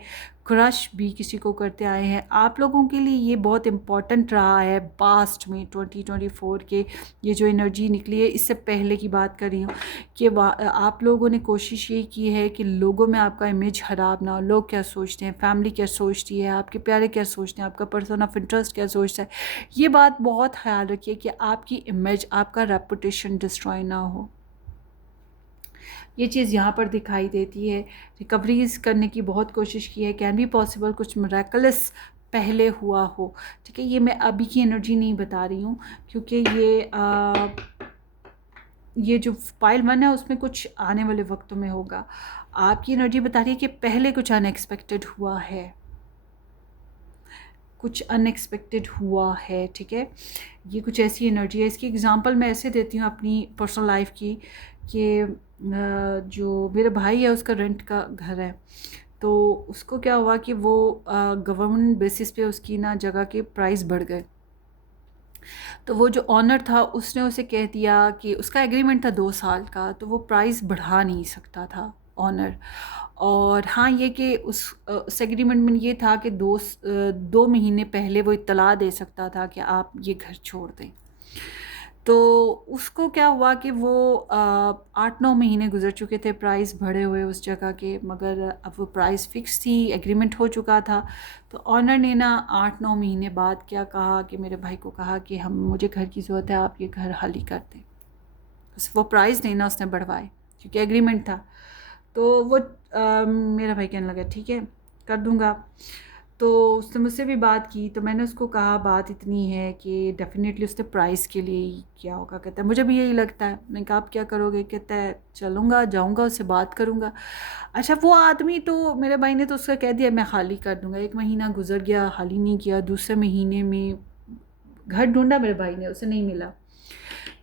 क्रश भी किसी को करते आए हैं। आप लोगों के लिए ये बहुत इम्पॉर्टेंट रहा है पास्ट में, 2024 के ये जो एनर्जी निकली है, इससे पहले की बात कर रही हूँ कि आप लोगों ने कोशिश ये की है कि लोगों में आपका इमेज ख़राब ना हो। लोग क्या सोचते हैं, फैमिली क्या सोचती है, आपके प्यारे क्या सोचते हैं, आपका पर्सन ऑफ इंटरेस्ट क्या सोचता है, ये बात बहुत ख्याल रखिए कि आपकी इमेज, आपका रेपुटेशन डिस्ट्रॉय ना हो। ये चीज़ यहाँ पर दिखाई देती है। रिकवरीज करने की बहुत कोशिश की है, कैन बी पॉसिबल कुछ मिरेकलस पहले हुआ हो, ठीक है। ये मैं अभी की एनर्जी नहीं बता रही हूँ, क्योंकि ये ये जो पाइल 1 है उसमें कुछ आने वाले वक्तों में होगा। आपकी एनर्जी बता रही है कि पहले कुछ अनएक्सपेक्टेड हुआ है, कुछ अनएक्सपेक्टेड हुआ है, ठीक है। ये कुछ ऐसी एनर्जी है। इसकी एग्जांपल मैं ऐसे देती हूँ अपनी पर्सनल लाइफ की कि जो मेरा भाई है उसका रेंट का घर है, तो उसको क्या हुआ कि वो गवर्नमेंट बेसिस पे उसकी ना जगह के प्राइस बढ़ गए। तो वो जो ऑनर था उसने उसे कह दिया कि उसका एग्रीमेंट था 2 साल का, तो वो प्राइस बढ़ा नहीं सकता था ऑनर। और हाँ, ये कि उस एग्रीमेंट में ये था कि 2 महीने पहले वो इत्तला दे सकता था कि आप ये घर छोड़ दें। तो उसको क्या हुआ कि वो 8-9 महीने गुजर चुके थे प्राइस बढ़े हुए उस जगह के, मगर अब वो प्राइस फिक्स थी, एग्रीमेंट हो चुका था। तो ऑनर ने ना 8-9 महीने बाद क्या कहा कि मेरे भाई को कहा कि मुझे घर की ज़रूरत है, आप ये घर खाली कर दें। बस वो प्राइस नहीं ना उसने बढ़वाए क्योंकि एग्रीमेंट था। तो वो मेरा भाई कहने लगा ठीक है कर दूंगा। तो उसने मुझसे भी बात की, तो मैंने उसको कहा बात इतनी है कि डेफिनेटली उसने प्राइस के लिए ही किया होगा। कहता है मुझे भी यही लगता है। मैंने कहा आप क्या करोगे? कहता है चलूँगा, जाऊँगा, उससे बात करूँगा। अच्छा, वो आदमी तो मेरे भाई ने तो उसका कह दिया मैं खाली कर दूँगा। 1 महीना गुजर गया, खाली नहीं किया। दूसरे महीने में घर ढूंढा मेरे भाई ने, उसे नहीं मिला।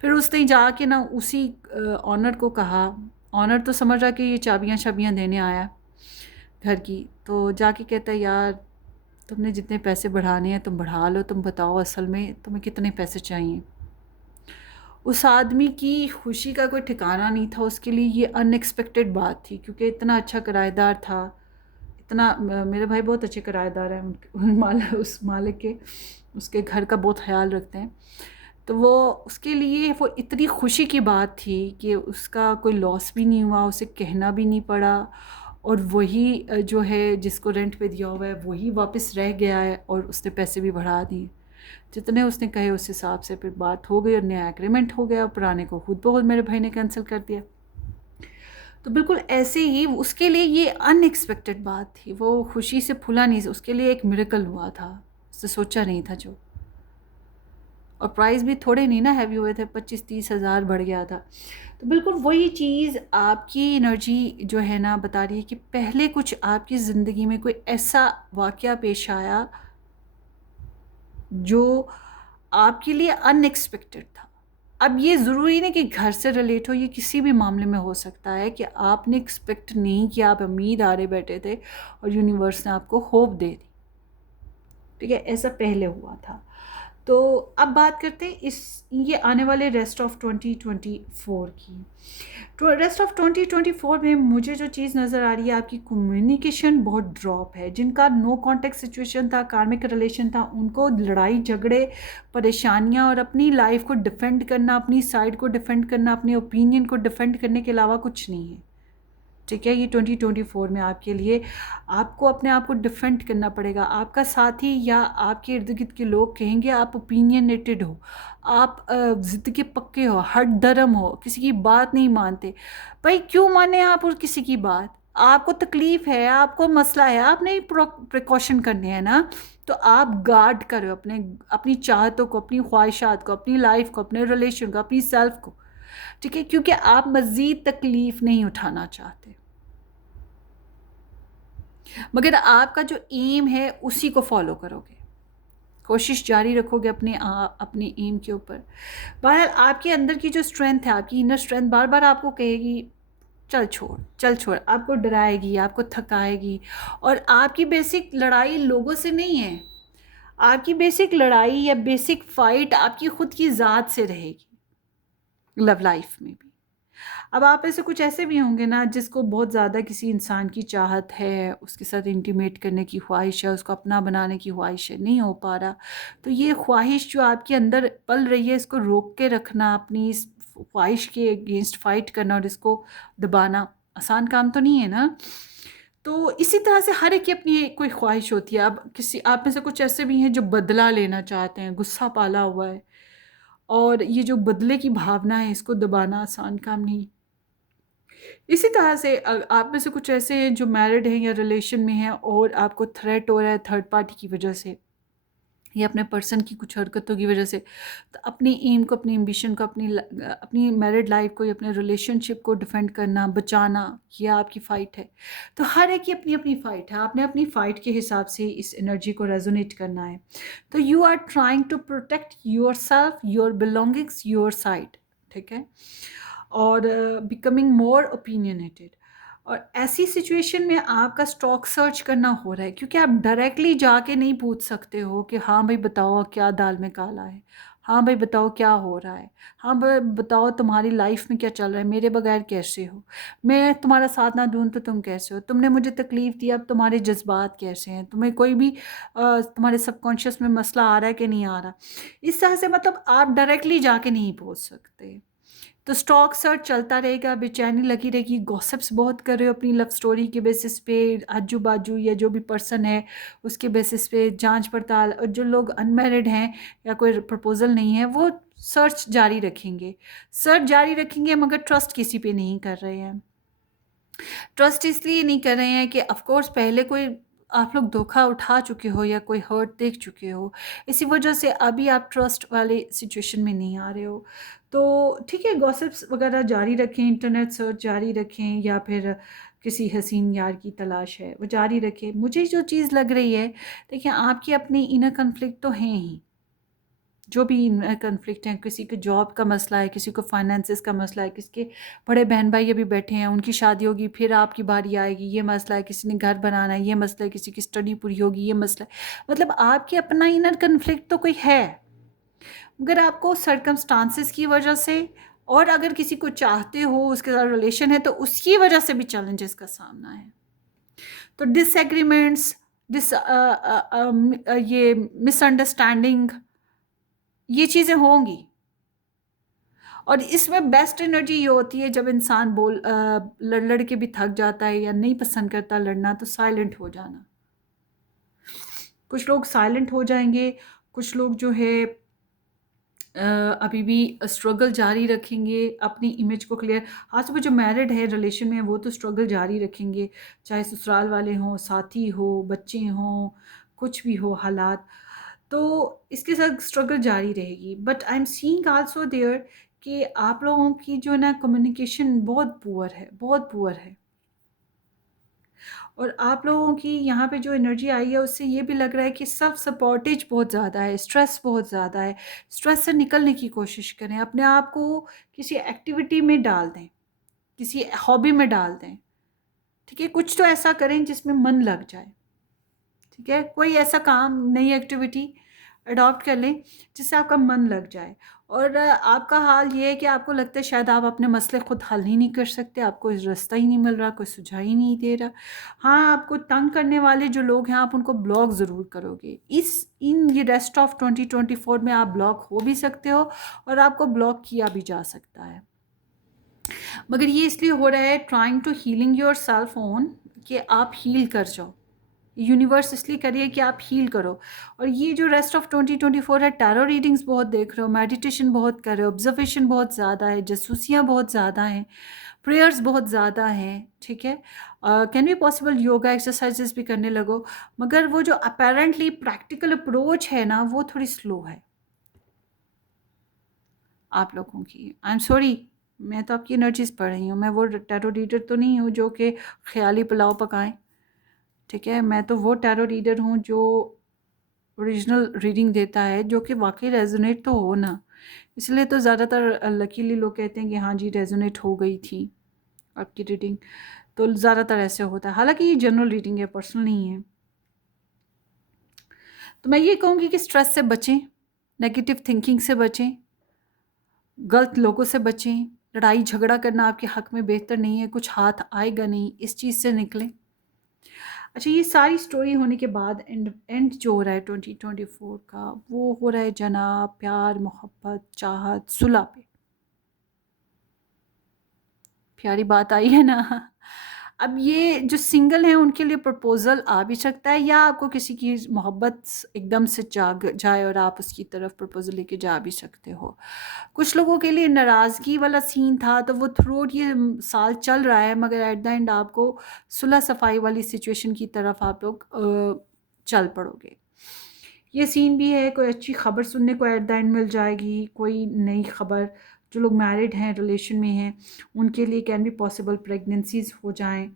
फिर उसने जाके ना उसी ऑनर को कहा। ऑनर तो समझ रहा कि ये चाबियाँ शाबियाँ देने आया घर की। तो जाके कहता है यार तुमने जितने पैसे बढ़ाने हैं तुम बढ़ा लो, तुम बताओ असल में तुम्हें कितने पैसे चाहिए। उस आदमी की खुशी का कोई ठिकाना नहीं था। उसके लिए ये अनएक्सपेक्टेड बात थी क्योंकि इतना अच्छा किराएदार था, इतना मेरे भाई बहुत अच्छे किराएदार हैं, उस मालिक के, उसके घर का बहुत ख्याल रखते हैं। तो वो उसके लिए वो इतनी खुशी की बात थी कि उसका कोई लॉस भी नहीं हुआ, उसे कहना भी नहीं पड़ा। और वही जो है जिसको रेंट पे दिया हुआ है वही वापस रह गया है और उसने पैसे भी बढ़ा दिए जितने उसने कहे उस हिसाब से। फिर बात हो गई और नया एग्रीमेंट हो गया और पुराने को खुद ब खुद मेरे भाई ने कैंसिल कर दिया। तो बिल्कुल ऐसे ही उसके लिए ये अनएक्सपेक्टेड बात थी। वो खुशी से फूला नहीं, उसके लिए एक मिरेकल हुआ था, उसने सोचा नहीं था जो। और प्राइस भी थोड़े नहीं ना हैवी हुए थे, 25-30 हज़ार बढ़ गया था। तो बिल्कुल वही चीज़ आपकी एनर्जी जो है ना बता रही है कि पहले कुछ आपकी ज़िंदगी में कोई ऐसा वाक़या पेश आया जो आपके लिए अनएक्सपेक्टेड था। अब ये ज़रूरी नहीं कि घर से रिलेट हो, ये किसी भी मामले में हो सकता है कि आपने एक्सपेक्ट नहीं किया, आप उम्मीद आरे बैठे थे और यूनिवर्स ने आपको होप दे दी। ठीक है, ऐसा पहले हुआ था। तो अब बात करते हैं इस ये आने वाले रेस्ट ऑफ 2024 की। तो रेस्ट ऑफ 2024 में मुझे जो चीज़ नज़र आ रही है, आपकी कम्युनिकेशन बहुत ड्रॉप है। जिनका नो कॉन्टेक्ट सिचुएशन था, कार्मिक रिलेशन था, उनको लड़ाई झगड़े, परेशानियां और अपनी लाइफ को डिफेंड करना, अपनी साइड को डिफेंड करना, अपने ओपिनियन को डिफेंड करने के अलावा कुछ नहीं है। ठीक है, ये 2024 में आपके लिए आपको अपने आप को डिफेंड करना पड़ेगा। आपका साथी या आपके इर्द गिर्द के लोग कहेंगे आप ओपिनियनेटेड हो, आप ज़िद के पक्के हो, हट धर्म हो, किसी की बात नहीं मानते। भाई क्यों माने आप और किसी की बात? आपको तकलीफ़ है, आपको मसला है, आपने प्रिकॉशन करने हैं ना। तो आप गार्ड करो अपनी चाहतों को, अपनी ख्वाहिशात को, अपनी लाइफ को, अपने रिलेशन को, अपनी सेल्फ को। ठीक है, क्योंकि आप मज़ीद तकलीफ़ नहीं उठाना चाहते, मगर आपका जो एम है उसी को फॉलो करोगे, कोशिश जारी रखोगे अपने एम के ऊपर। बहरहाल आपके अंदर की जो स्ट्रेंथ है, आपकी इनर स्ट्रेंथ बार बार आपको कहेगी चल छोड़, चल छोड़, आपको डराएगी, आपको थकाएगी। और आपकी बेसिक लड़ाई लोगों से नहीं है, आपकी बेसिक लड़ाई या बेसिक फाइट आपकी खुद की ज़ात से रहेगी लव लाइफ में भी। अब आप ऐसे कुछ ऐसे भी होंगे ना जिसको बहुत ज़्यादा किसी इंसान की चाहत है, उसके साथ इंटीमेट करने की ख्वाहिश है, उसको अपना बनाने की ख्वाहिश है, नहीं हो पा रहा। तो ये ख्वाहिश जो आपके अंदर पल रही है, इसको रोक के रखना, अपनी इस ख्वाहिश के अगेंस्ट फाइट करना और इसको दबाना आसान काम तो नहीं है ना। तो इसी तरह से हर एक की अपनी कोई ख्वाहिश होती है। अब किसी आप में से कुछ ऐसे भी हैं जो बदला लेना चाहते हैं, गुस्सा पाला हुआ है, और ये जो बदले की भावना है इसको दबाना आसान काम नहीं। इसी तरह से आप में से कुछ ऐसे हैं जो मैरिड हैं या रिलेशन में हैं और आपको थ्रेट हो रहा है थर्ड पार्टी की वजह से। या अपने पर्सन की कुछ हरकतों की वजह से, तो अपनी एम को, अपनी एम्बिशन को, अपनी मैरिड लाइफ को या अपने रिलेशनशिप को डिफेंड करना, बचाना, ये आपकी फ़ाइट है। तो हर एक की अपनी अपनी फ़ाइट है, आपने अपनी फ़ाइट के हिसाब से इस एनर्जी को रेजोनेट करना है। तो you are trying to protect your self, your belongings, your side, ठीक है, और बिकमिंग मोर ओपिनियनेटेड। और ऐसी सिचुएशन में आपका स्टॉक सर्च करना हो रहा है, क्योंकि आप डायरेक्टली जाके नहीं पूछ सकते हो कि हाँ भाई बताओ क्या दाल में काला है, हाँ भाई बताओ क्या हो रहा है, हाँ भाई बताओ तुम्हारी लाइफ में क्या चल रहा है, मेरे बगैर कैसे हो, मैं तुम्हारा साथ ना दूँ तो तुम कैसे हो, तुमने मुझे तकलीफ़ दी, अब तुम्हारे जज्बात कैसे हैं, तुम्हें कोई भी तुम्हारे सबकॉन्शियस में मसला आ रहा है कि नहीं आ रहा। इस तरह से मतलब आप डायरेक्टली जाके नहीं पूछ सकते। तो स्टॉक सर्च चलता रहेगा, बेचैनी लगी रहेगी, गॉसिप्स बहुत कर रहे हो अपनी लव स्टोरी के बेसिस पे, आजू बाजू या जो भी पर्सन है उसके बेसिस पे जांच पड़ताल, और जो लोग अनमैरिड हैं या कोई प्रपोजल नहीं है वो सर्च जारी रखेंगे, मगर ट्रस्ट किसी पे नहीं कर रहे हैं। ट्रस्ट इसलिए नहीं कर रहे हैं कि ऑफ कोर्स पहले कोई आप लोग धोखा उठा चुके हो या कोई हर्ट देख चुके हो, इसी वजह से अभी आप ट्रस्ट वाले सिचुएशन में नहीं आ रहे हो। तो ठीक है, गॉसिप्स वगैरह जारी रखें, इंटरनेट सर्च जारी रखें, या फिर किसी हसीन यार की तलाश है वो जारी रखें। मुझे जो चीज़ लग रही है, देखिए आपकी अपनी इनर कन्फ्लिक्ट तो हैं ही, जो भी कन्फ्लिक्ट हैं, किसी के जॉब का मसला है, किसी को फाइनेंसिस का मसला है, किसी के बड़े बहन भाई अभी बैठे हैं उनकी शादी होगी फिर आपकी बारी आएगी, ये मसला है, किसी ने घर बनाना है ये मसला है, किसी की स्टडी पूरी होगी ये मसला है। मतलब आपके अपना इनर कन्फ्लिक्ट तो कोई है, मगर आपको सर्कमस्टांसिस की वजह से, और अगर किसी को चाहते हो उसके साथ रिलेशन है तो उसकी वजह से भी चैलेंजेस का सामना है। तो डिसएग्रीमेंट्स, ये मिसअंडरस्टैंडिंग, ये चीज़ें होंगी। और इसमें बेस्ट एनर्जी ये होती है जब इंसान लड़ लड़ के भी थक जाता है या नहीं पसंद करता लड़ना, तो साइलेंट हो जाना। कुछ लोग साइलेंट हो जाएंगे, कुछ लोग जो है अभी भी स्ट्रगल जारी रखेंगे अपनी इमेज को क्लियर। हाँ, सुबह जो मैरिड है, रिलेशन में है, वो तो स्ट्रगल जारी रखेंगे, चाहे ससुराल वाले हों, साथी हो, बच्चे हों, कुछ भी हो हालात, तो इसके साथ स्ट्रगल जारी रहेगी। But I am seeing also there कि आप लोगों की जो ना कम्युनिकेशन बहुत पुअर है, बहुत पुअर है। और आप लोगों की यहाँ पे जो एनर्जी आई है उससे ये भी लग रहा है कि सेल्फ सपोर्टेज बहुत ज़्यादा है, स्ट्रेस बहुत ज़्यादा है। स्ट्रेस से निकलने की कोशिश करें, अपने आप को किसी एक्टिविटी में डाल दें, किसी हॉबी में डाल दें, ठीक है, कुछ तो ऐसा करें जिसमें मन लग जाए, ठीक है, कोई ऐसा काम, नई एक्टिविटी अडॉप्ट कर लें जिससे आपका मन लग जाए। और आपका हाल ये है कि आपको लगता है शायद आप अपने मसले खुद हल ही नहीं कर सकते, आपको इस रास्ता ही नहीं मिल रहा, कोई सुझाव ही नहीं दे रहा। हाँ, आपको तंग करने वाले जो लोग हैं आप उनको ब्लॉक ज़रूर करोगे। इन ये रेस्ट ऑफ 2024 में आप ब्लॉक हो भी सकते हो और आपको ब्लॉक किया भी जा सकता है, मगर ये इसलिए हो रहा है trying to healing your self own, कि आप हील कर जाओ। यूनिवर्स इसलिए करिए कि आप हील करो। और ये जो रेस्ट ऑफ 2024 है, टैरो रीडिंग्स बहुत देख रहे हो, मेडिटेशन बहुत कर रहे हो, ऑब्जर्वेशन बहुत ज़्यादा है, जासूसियाँ बहुत ज़्यादा हैं, प्रेयर्स बहुत ज़्यादा हैं, ठीक है, can be possible yoga exercises भी करने लगो, मगर वो जो अपेरेंटली प्रैक्टिकल अप्रोच है ना वो थोड़ी स्लो है आप लोगों की। आई एम सॉरी, मैं तो आपकी एनर्जीज पढ़ रही हूँ, मैं वो टैरो रीडर तो नहीं हूँ जो कि ख्याली पुलाव पकाएं, ठीक है, मैं तो वो टैरो रीडर हूँ जो ओरिजिनल रीडिंग देता है, जो कि वाकई रेजोनेट तो हो ना। इसलिए तो ज़्यादातर लकीली लोग कहते हैं कि हाँ जी रेजोनेट हो गई थी आपकी रीडिंग, तो ज़्यादातर ऐसे होता है, हालांकि ये जनरल रीडिंग है, पर्सनल नहीं है। तो मैं ये कहूँगी कि स्ट्रेस से बचें, नेगेटिव थिंकिंग से बचें, गलत लोगों से बचें, लड़ाई झगड़ा करना आपके हक में बेहतर नहीं है, कुछ हाथ आएगा नहीं, इस चीज़ से निकलें। अच्छा, ये सारी स्टोरी होने के बाद एंड जो हो रहा है 2024 का, वो हो रहा है जनाब प्यार, मोहब्बत, चाहत, सुलह पे। प्यारी बात आई है ना। अब ये जो सिंगल हैं उनके लिए प्रपोजल आ भी सकता है, या आपको किसी की मोहब्बत एकदम से जाग जाए और आप उसकी तरफ प्रपोजल लेके जा भी सकते हो। कुछ लोगों के लिए नाराज़गी वाला सीन था तो वो थ्रू ये साल चल रहा है, मगर एट द एंड आपको सुलह सफाई वाली सिचुएशन की तरफ आप लोग चल पड़ोगे। ये सीन भी है, कोई अच्छी खबर सुनने को एट द एंड मिल जाएगी, कोई नई खबर। जो लोग मैरिड हैं, रिलेशन में हैं, उनके लिए कैन बी पॉसिबल प्रेगनेंसीज हो जाएं,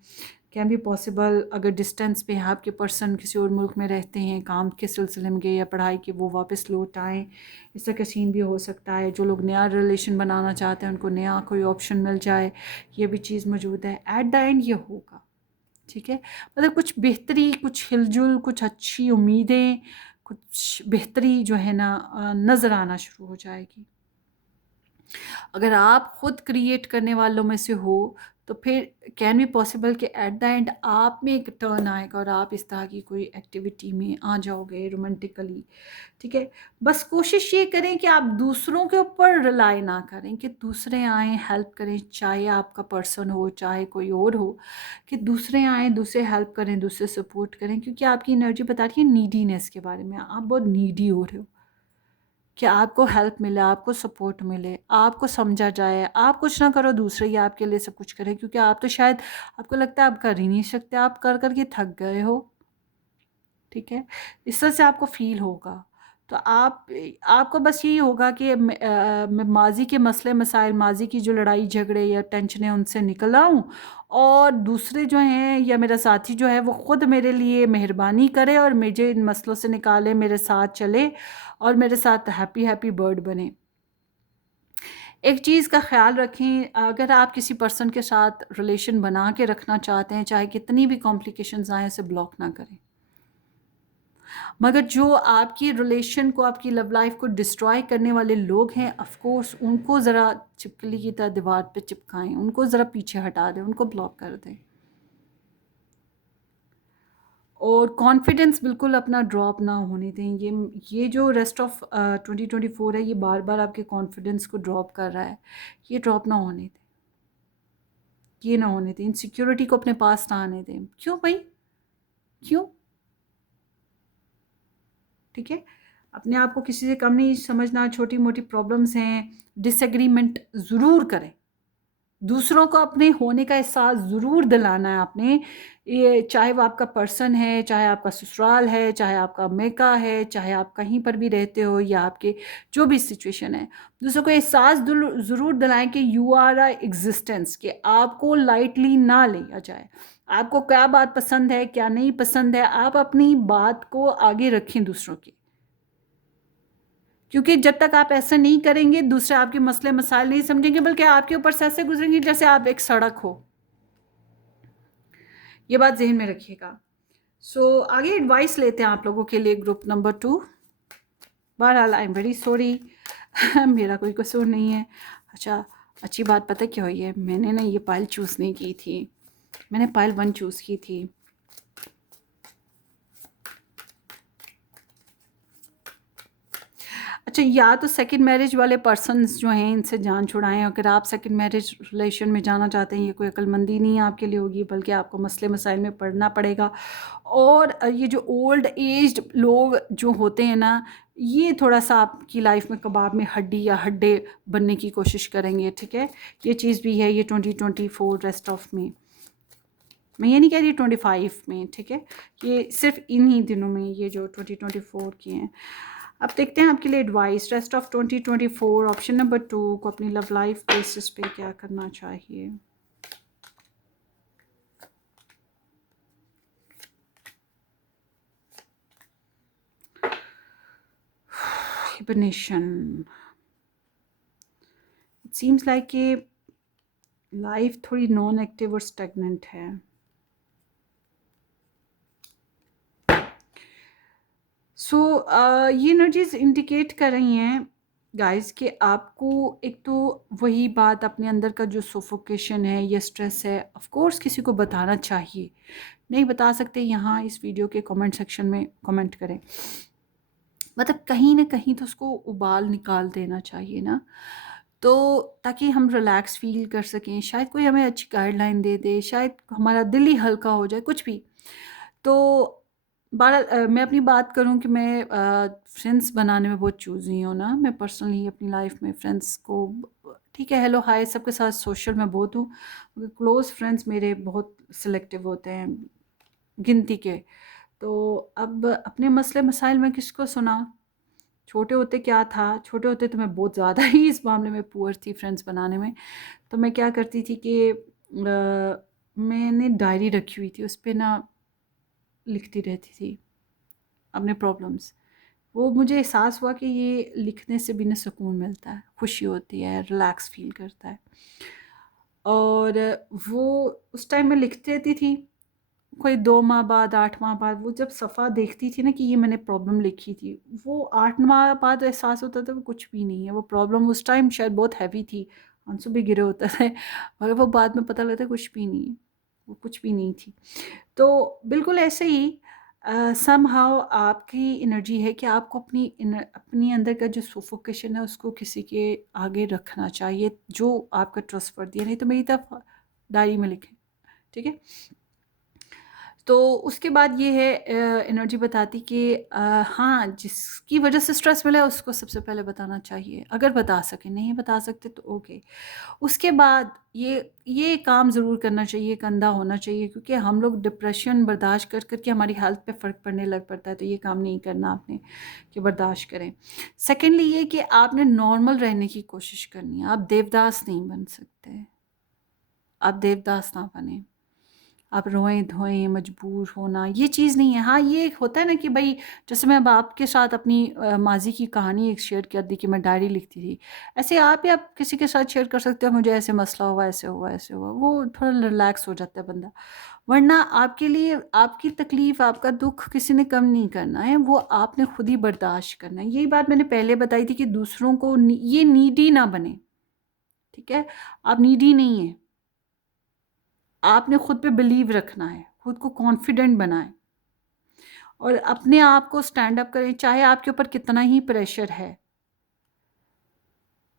कैन बी पॉसिबल अगर डिस्टेंस पे हैं आपके पर्सन, किसी और मुल्क में रहते हैं, काम के सिलसिले में गए या पढ़ाई के, वो वापस लौट आएँ, इस तरह का सीन भी हो सकता है। जो लोग नया रिलेशन बनाना चाहते हैं, उनको नया कोई ऑप्शन मिल जाए, ये भी चीज़ मौजूद है। एट द एंड ये होगा, ठीक है। मतलब कुछ बेहतरी, कुछ हिलजुल, कुछ अच्छी उम्मीदें, कुछ बेहतरी जो है ना नज़र आना शुरू हो जाएगी। अगर आप खुद क्रिएट करने वालों में से हो, तो फिर कैन बी पॉसिबल कि एट द एंड आप में एक टर्न आएगा और आप इस तरह की कोई एक्टिविटी में आ जाओगे रोमांटिकली, ठीक है। बस कोशिश ये करें कि आप दूसरों के ऊपर रिलाई ना करें, कि दूसरे आएँ हेल्प करें, चाहे आपका पर्सन हो चाहे कोई और हो, कि दूसरे आएँ, दूसरे हेल्प करें, दूसरे सपोर्ट करें, क्योंकि आपकी एनर्जी बता रही है नीडीनेस के बारे में। आप बहुत नीडी हो रहे हो कि आपको हेल्प मिले, आपको सपोर्ट मिले, आपको समझा जाए। आप कुछ ना करो, दूसरे ही आपके लिए सब कुछ करें, क्योंकि आप तो शायद आपको लगता है आप कर ही नहीं सकते, आप कर कर के थक गए हो, ठीक है। इस तरह से आपको फ़ील होगा। तो आपको बस यही होगा कि मैं माज़ी के मसले मसाइल, माज़ी की जो लड़ाई झगड़े या टेंशनें, उनसे निकल आऊँ, और दूसरे जो हैं या मेरा साथी जो है वो ख़ुद मेरे लिए मेहरबानी करे और मुझे इन मसलों से निकाले, मेरे साथ चले और मेरे साथ हैप्पी हैप्पी बर्ड बने। एक चीज़ का ख़्याल रखें, अगर आप किसी पर्सन के साथ रिलेशन बना के रखना चाहते हैं, चाहे कितनी भी कॉम्प्लिकेशंस आएँ, उसे ब्लॉक ना करें। मगर जो आपकी रिलेशन को, आपकी लव लाइफ को डिस्ट्रॉय करने वाले लोग हैं, ऑफ कोर्स उनको ज़रा छिपकली की तरह दीवार पे चिपकाएं, उनको ज़रा पीछे हटा दें, उनको ब्लॉक कर दें। और कॉन्फिडेंस बिल्कुल अपना ड्रॉप ना होने दें। ये जो रेस्ट ऑफ 2024 है, ये बार बार आपके कॉन्फिडेंस को ड्रॉप कर रहा है, ये ड्रॉप ना होने दें, ये ना होने दें। इनसिक्योरिटी को अपने पास ना आने दें। क्यों भाई, क्यों? ठीक है। अपने आप को किसी से कम नहीं समझना। छोटी मोटी प्रॉब्लम्स हैं, डिसएग्रीमेंट ज़रूर करें, दूसरों को अपने होने का एहसास ज़रूर दिलाना है आपने। ये चाहे वो आपका पर्सन है, चाहे आपका ससुराल है, चाहे आपका मेका है, चाहे आप कहीं पर भी रहते हो या आपके जो भी सिचुएशन है, दूसरों को एहसास ज़रूर दिलाएं कि यू आर अ एग्जिस्टेंस, कि आपको लाइटली ना लिया जाए। आपको क्या बात पसंद है, क्या नहीं पसंद है, आप अपनी बात को आगे रखें दूसरों की, क्योंकि जब तक आप ऐसा नहीं करेंगे, दूसरे आपके मसले मसाइल नहीं समझेंगे, बल्कि आपके ऊपर से ऐसे गुजरेंगे जैसे आप एक सड़क हो। ये बात जहन में रखिएगा। आगे एडवाइस लेते हैं आप लोगों के लिए, ग्रुप नंबर 2। बहरहाल आई एम वेरी सॉरी, मेरा कोई कसूर नहीं है। अच्छा, अच्छी बात पता क्या हुई है, मैंने ना ये पाइल चूज़ नहीं की थी, मैंने पाइल 1 चूज़ की थी। अच्छा, या तो सेकंड मैरिज वाले पर्सन्स जो हैं, इनसे जान छुड़ाएं। अगर आप सेकंड मैरिज रिलेशन में जाना चाहते हैं, ये कोई अक्लमंदी नहीं आपके लिए होगी, बल्कि आपको मसले मसाइल में पड़ना पड़ेगा। और ये जो ओल्ड एज्ड लोग जो होते हैं ना, ये थोड़ा सा आपकी लाइफ में कबाब में हड्डी या हड्डे बनने की कोशिश करेंगे, ठीक है। ये चीज़ भी है, ये 2024 रेस्ट ऑफ में, मैं ये नहीं कह रही 25 में, ठीक है। ये सिर्फ इन्हीं दिनों में, ये जो 2024 की हैं। अब देखते हैं आपके लिए advice rest of 2024, option number 2 को अपनी लव लाइफ बेसिस पे क्या करना चाहिए। हिबरनेशन, इट सीम्स लाइक कि लाइफ थोड़ी नॉन एक्टिव और स्टेगनेंट है। ये एनर्जीज इंडिकेट कर रही हैं गाइस कि आपको एक तो वही बात, अपने अंदर का जो सोफोकेशन है या स्ट्रेस है, ऑफ कोर्स किसी को बताना चाहिए। नहीं बता सकते, यहाँ इस वीडियो के कमेंट सेक्शन में कमेंट करें। मतलब कहीं ना कहीं तो उसको उबाल निकाल देना चाहिए ना, तो ताकि हम रिलैक्स फील कर सकें। शायद कोई हमें अच्छी गाइडलाइन दे दे, शायद हमारा दिल ही हल्का हो जाए, कुछ भी। तो मैं अपनी बात करूं कि मैं फ्रेंड्स बनाने में बहुत चूज़ी हूँ ना। मैं पर्सनली अपनी लाइफ में फ्रेंड्स को, ठीक है, हेलो हाय सबके साथ सोशल में बहुत हूँ, क्लोज़ फ्रेंड्स मेरे बहुत सिलेक्टिव होते हैं, गिनती के। तो अब अपने मसले मसाइल में किसको सुनाऊँ? छोटे होते क्या था, छोटे होते तो मैं बहुत ज़्यादा ही इस मामले में पुअर थी फ्रेंड्स बनाने में। तो मैं क्या करती थी कि मैंने डायरी रखी हुई थी, उस पे ना लिखती रहती थी अपने प्रॉब्लम्स। वो मुझे एहसास हुआ कि ये लिखने से भी ना सुकून मिलता है, खुशी होती है, रिलैक्स फ़ील करता है। और वो उस टाइम मैं लिखती रहती थी, कोई 2 माह बाद, 8 माह बाद वो जब सफ़ा देखती थी ना कि ये मैंने प्रॉब्लम लिखी थी, वो 8 माह बाद एहसास होता था वो कुछ भी नहीं है। वो प्रॉब्लम उस टाइम शायद बहुत हैवी थी, आंसू भी गिरे होते थे, मगर वो बाद में पता लगता है कुछ भी नहीं है, वो कुछ भी नहीं थी। तो बिल्कुल ऐसे ही समहाउ आपकी एनर्जी है कि आपको अपनी अंदर का जो सफोकेशन है उसको किसी के आगे रखना चाहिए, जो आपका ट्रस्टवर्दी है, नहीं तो मेरी तरफ डायरी में लिखें, ठीक है? तो उसके बाद ये है एनर्जी बताती कि हाँ, जिसकी वजह से स्ट्रेस मिला है उसको सबसे पहले बताना चाहिए, अगर बता सकें, नहीं बता सकते तो ओके। उसके बाद ये काम ज़रूर करना चाहिए, कंधा होना चाहिए, क्योंकि हम लोग डिप्रेशन बर्दाश्त कर के हमारी हेल्थ पे फ़र्क पड़ने लग पड़ता है, तो ये काम नहीं करना आपने कि बर्दाश्त करें। सेकेंडली ये कि आपने नॉर्मल रहने की कोशिश करनी है, आप देवदास नहीं बन सकते, आप देवदास ना बने। आप रोएँ-धोएँ, मजबूर होना, ये चीज़ नहीं है। हाँ, ये एक होता है ना कि भई जैसे मैं अब आपके साथ अपनी माज़ी की कहानी एक शेयर कर दी कि मैं डायरी लिखती थी। ऐसे आप किसी के साथ शेयर कर सकते हो, मुझे ऐसे मसला हुआ, ऐसे हुआ, ऐसे हुआ। वो थोड़ा रिलैक्स हो जाता है बंदा। वरना आपके लिए आपकी तकलीफ़, आपका दुःख किसी ने कम नहीं करना है, वो आपने खुद ही बर्दाश्त करना है। यही बात मैंने पहले बताई थी कि दूसरों को ये नीडी ना बने, ठीक है? आप नीडी नहीं हैं। आपने खुद पे बिलीव रखना है, खुद को कॉन्फिडेंट बनाएँ और अपने आप को स्टैंड अप करें, चाहे आपके ऊपर कितना ही प्रेशर है।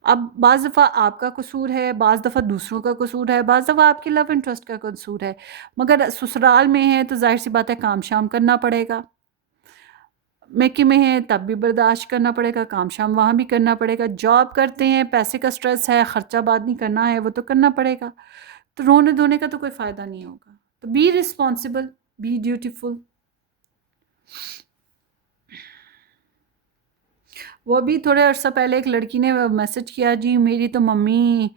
अब बाज़ दफ़ा आपका कसूर है, बाज़ दफ़ा दूसरों का कसूर है, बाज़ दफ़ा आपके लव इंटरेस्ट का कसूर है, मगर ससुराल में हैं तो ज़ाहिर-सी बात है काम-शाम करना पड़ेगा। मैके में हैं तब भी बर्दाश्त करना पड़ेगा, काम-शाम वहाँ भी करना पड़ेगा। जॉब करते हैं, पैसे का स्ट्रेस है, खर्चा बाद में करना है, वो तो करना पड़ेगा। तो रोने-धोने का तो कोई फ़ायदा नहीं होगा। तो बी रिस्पॉन्सिबल, बी ड्यूटीफुल। वो अभी थोड़े अर्सा पहले एक लड़की ने मैसेज किया, जी मेरी तो मम्मी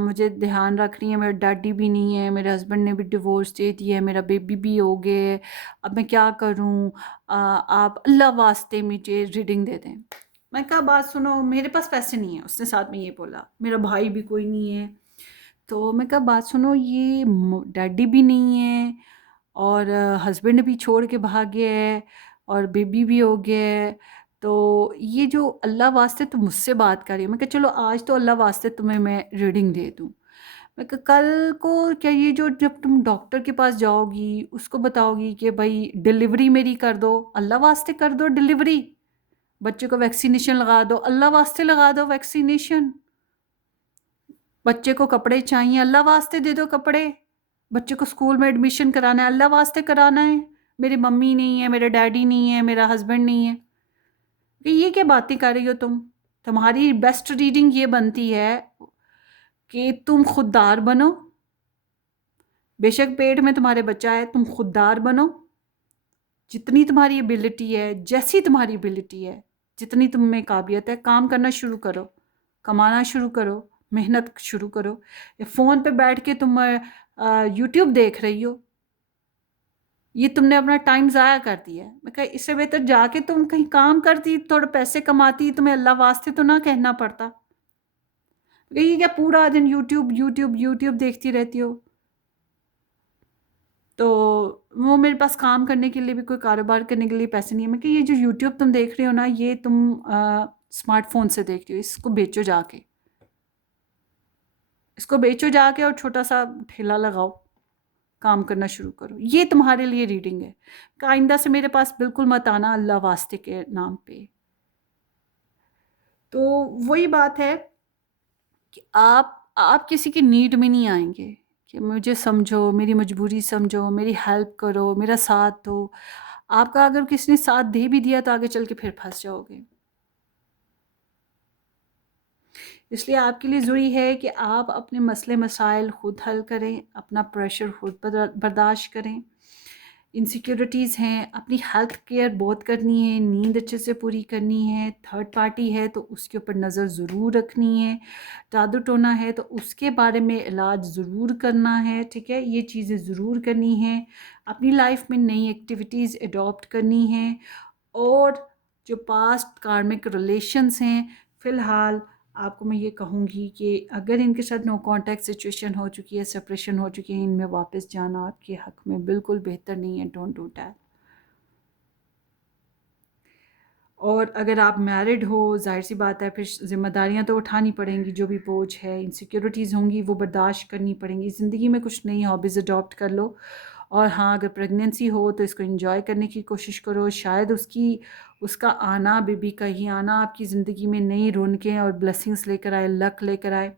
मुझे ध्यान रख रही है, मेरे डैडी भी नहीं है, मेरे हस्बैंड ने भी डिवोर्स दे दिया है, मेरा बेबी भी हो गया है, अब मैं क्या करूं, आप अल्लाह वास्ते मुझे रीडिंग दे दें। मैं कहा बात सुनो, मेरे पास पैसे नहीं है, उसने साथ में ये बोला, मेरा भाई भी कोई नहीं है। तो मैं कहा बात सुनो, ये डैडी भी नहीं है और हस्बैंड भी छोड़ के भाग गया है और बेबी भी हो गया है, तो ये जो अल्लाह वास्ते तुम मुझसे बात कर रही हो, मैं कहा चलो आज तो अल्लाह वास्ते तुम्हें मैं रीडिंग दे दूँ। मैं कहा कल को क्या ये जो जब तुम डॉक्टर के पास जाओगी उसको बताओगी कि भाई डिलीवरी मेरी कर दो, अल्लाह वास्ते कर दो डिलीवरी, बच्चे को वैक्सीनेशन लगा दो, अल्लाह वास्ते लगा दो वैक्सीनेशन, बच्चे को कपड़े चाहिए, अल्लाह वास्ते दे दो कपड़े, बच्चे को स्कूल में एडमिशन कराना है, अल्लाह वास्ते कराना है, मेरी मम्मी नहीं है, मेरे डैडी नहीं है, मेरा हस्बैंड नहीं है। कि ये क्या बातें कर रही हो तुम? तुम्हारी बेस्ट रीडिंग ये बनती है कि तुम खुददार बनो, बेशक पेट में तुम्हारे बच्चा है, तुम खुददार बनो, जितनी तुम्हारी एबिलिटी है, जैसी तुम्हारी एबिलिटी है, जितनी तुम में काबिलियत है, काम करना शुरू करो, कमाना शुरू करो, मेहनत शुरू करो। या फ़ोन पे बैठ के तुम यूट्यूब देख रही हो, ये तुमने अपना टाइम ज़ाया कर दिया है। मैं कहा इससे बेहतर जाके तुम कहीं काम करती, थोड़े पैसे कमाती, तुम्हें अल्लाह वास्ते तो ना कहना पड़ता। ये क्या पूरा दिन यूट्यूब, यूट्यूब, यूट्यूब देखती रहती हो? तो वो मेरे पास काम करने के लिए भी, कोई कारोबार करने के लिए पैसे नहीं है। मैं कहा ये जो यूट्यूब तुम देख रहे हो ना, ये तुम स्मार्टफ़ोन से देख रही हो, इसको बेचो जाके। इसको बेचो जाके और छोटा-सा ठेला लगाओ, काम करना शुरू करो। ये तुम्हारे लिए रीडिंग है। आइंदा से मेरे पास बिल्कुल मत आना अल्लाह वास्ते के नाम पे। तो वही बात है कि आप किसी की नीड में नहीं आएँगे कि मुझे समझो, मेरी मजबूरी समझो, मेरी हेल्प करो, मेरा साथ दो। आपका अगर किसी ने साथ दे भी दिया तो आगे चल के फिर फँस जाओगे। इसलिए आपके लिए ज़रूरी है कि आप अपने मसले मसाइल खुद हल करें, अपना प्रेशर खुद बर्दाश्त करें। इनसिक्योरिटीज़ हैं, अपनी हेल्थ केयर बहुत करनी है, नींद अच्छे से पूरी करनी है, थर्ड पार्टी है तो उसके ऊपर नज़र ज़रूर रखनी है, जादू टोना है तो उसके बारे में इलाज ज़रूर करना है, ठीक है, ये चीज़ें ज़रूर करनी है, अपनी लाइफ में नई एक्टिविटीज़ अडॉप्ट करनी है। और जो पास्ट कार्मिक रिलेशंस हैं, फ़िलहाल आपको मैं ये कहूँगी कि अगर इनके साथ नो कांटेक्ट सिचुएशन हो चुकी है, सेपरेशन हो चुकी है, इनमें वापस जाना आपके हक़ में बिल्कुल बेहतर नहीं है, डोंट डू दैट। और अगर आप मैरिड हो, ज़ाहिर-सी बात है फिर ज़िम्मेदारियाँ तो उठानी पड़ेंगी, जो भी बोझ है, इनसिक्योरिटीज़ होंगी वो बर्दाश्त करनी पड़ेंगी। ज़िंदगी में कुछ नई हॉबीज़ अडॉप्ट कर लो। और हाँ, अगर प्रेगनेंसी हो तो इसको एंजॉय करने की कोशिश करो। शायद उसका आना, बेबी का ही आना आपकी ज़िंदगी में नई रौनकें और ब्लेसिंग्स लेकर आए, लक लेकर आए।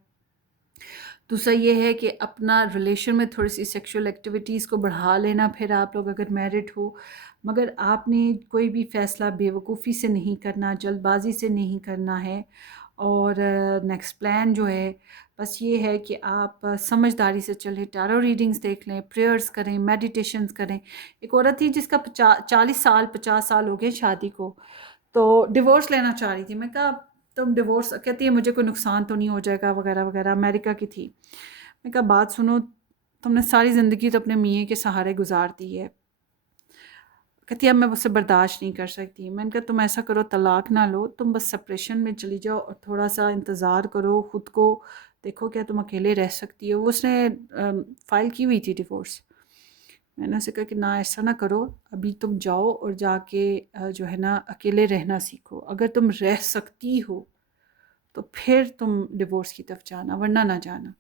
दूसरा ये है कि अपना रिलेशन में थोड़ी-सी सेक्सुअल एक्टिविटीज़ को बढ़ा लेना, फिर आप लोग अगर मैरिड हो। मगर आपने कोई भी फ़ैसला बेवकूफ़ी से नहीं करना, जल्दबाज़ी से नहीं करना है। और नेक्स्ट प्लान जो है, बस ये है कि आप समझदारी से चलें, टैरो रीडिंग्स देख लें, प्रेयर्स करें, मेडिटेशंस करें। एक औरत थी जिसका 40 साल 50 साल हो गए शादी को, तो डिवोर्स लेना चाह रही थी। मैं कहा तुम डिवोर्स, कहती है मुझे कोई नुकसान तो नहीं हो जाएगा वगैरह वगैरह, अमेरिका की थी। मैं कहा बात सुनो, तुमने सारी ज़िंदगी तो अपने मियाँ के सहारे गुजार दी है। कहती है अब मैं उससे बर्दाश्त नहीं कर सकती। मैंने कहा तुम ऐसा करो, तलाक ना लो, तुम बस सेपरेशन में चली जाओ और थोड़ा सा इंतज़ार करो, ख़ुद को देखो क्या तुम अकेले रह सकती हो। वो उसने फ़ाइल की हुई थी डिवोर्स। मैंने उसे कहा कि ना ऐसा ना करो, अभी तुम जाओ और जाके जो है ना अकेले रहना सीखो। अगर तुम रह सकती हो तो फिर तुम डिवोर्स की तरफ जाना, वरना ना जाना।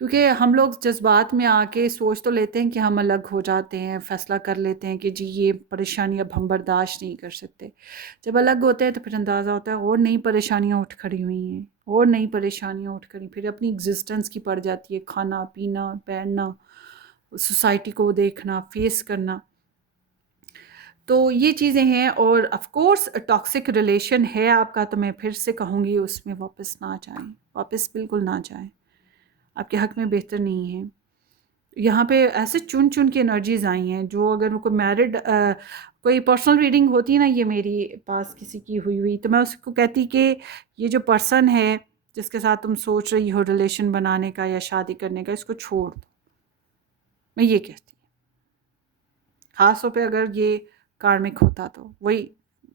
क्योंकि हम लोग जज्बात में आके सोच तो लेते हैं कि हम अलग हो जाते हैं, फ़ैसला कर लेते हैं कि जी ये परेशानी अब हम बर्दाश्त नहीं कर सकते। जब अलग होते हैं तो फिर अंदाज़ा होता है और नई परेशानियाँ उठ खड़ी हुई हैं, और नई परेशानियाँ उठ खड़ी, फिर अपनी एग्जिस्टेंस की पड़ जाती है, खाना पीना, पहनना, सोसाइटी को देखना, फेस करना। तो ये चीज़ें हैं। और ऑफ़ कोर्स टॉक्सिक रिलेशन है आपका, तो मैं फिर से कहूँगी उसमें वापस ना जाएँ, वापस बिल्कुल ना जाएँ, आपके हक़ में बेहतर नहीं है। यहाँ पे ऐसे चुन-चुन के एनर्जीज़ आई हैं, जो अगर कोई मैरिड कोई पर्सनल रीडिंग होती ना, ये मेरे पास किसी की हुई, तो मैं उसको कहती कि ये जो पर्सन है, जिसके साथ तुम सोच रही हो रिलेशन बनाने का या शादी करने का, इसको छोड़ दो। मैं ये कहती। ख़ास तौर पे अगर ये कार्मिक होता तो, वही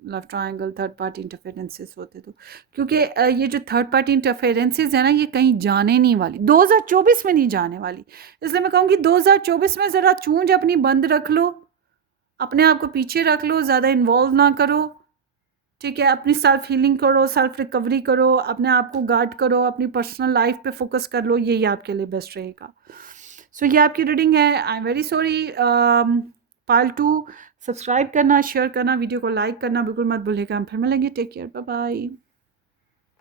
love triangle, third party interferences होते तो। क्योंकि ये जो थर्ड पार्टी इंटरफेरेंसेस है ना, ये कहीं जाने नहीं वाली, 2024 में नहीं जाने वाली। इसलिए मैं कहूँगी 2024 में ज़रा चूंझ अपनी बंद रख लो, अपने आप को पीछे रख लो, ज़्यादा इन्वॉल्व ना करो, ठीक है। अपनी सेल्फ हीलिंग करो, सेल्फ रिकवरी करो, अपने आप को गार्ड करो, अपनी पर्सनल लाइफ पे फोकस कर लो, यही आपके लिए बेस्ट रहेगा। सो ये आपकी रीडिंग है। I am very sorry. Part 2 subscribe करना, शेयर करना, वीडियो को लाइक करना बिल्कुल मत भूलिएगा। हम फिर मिलेंगे। Take care, bye bye.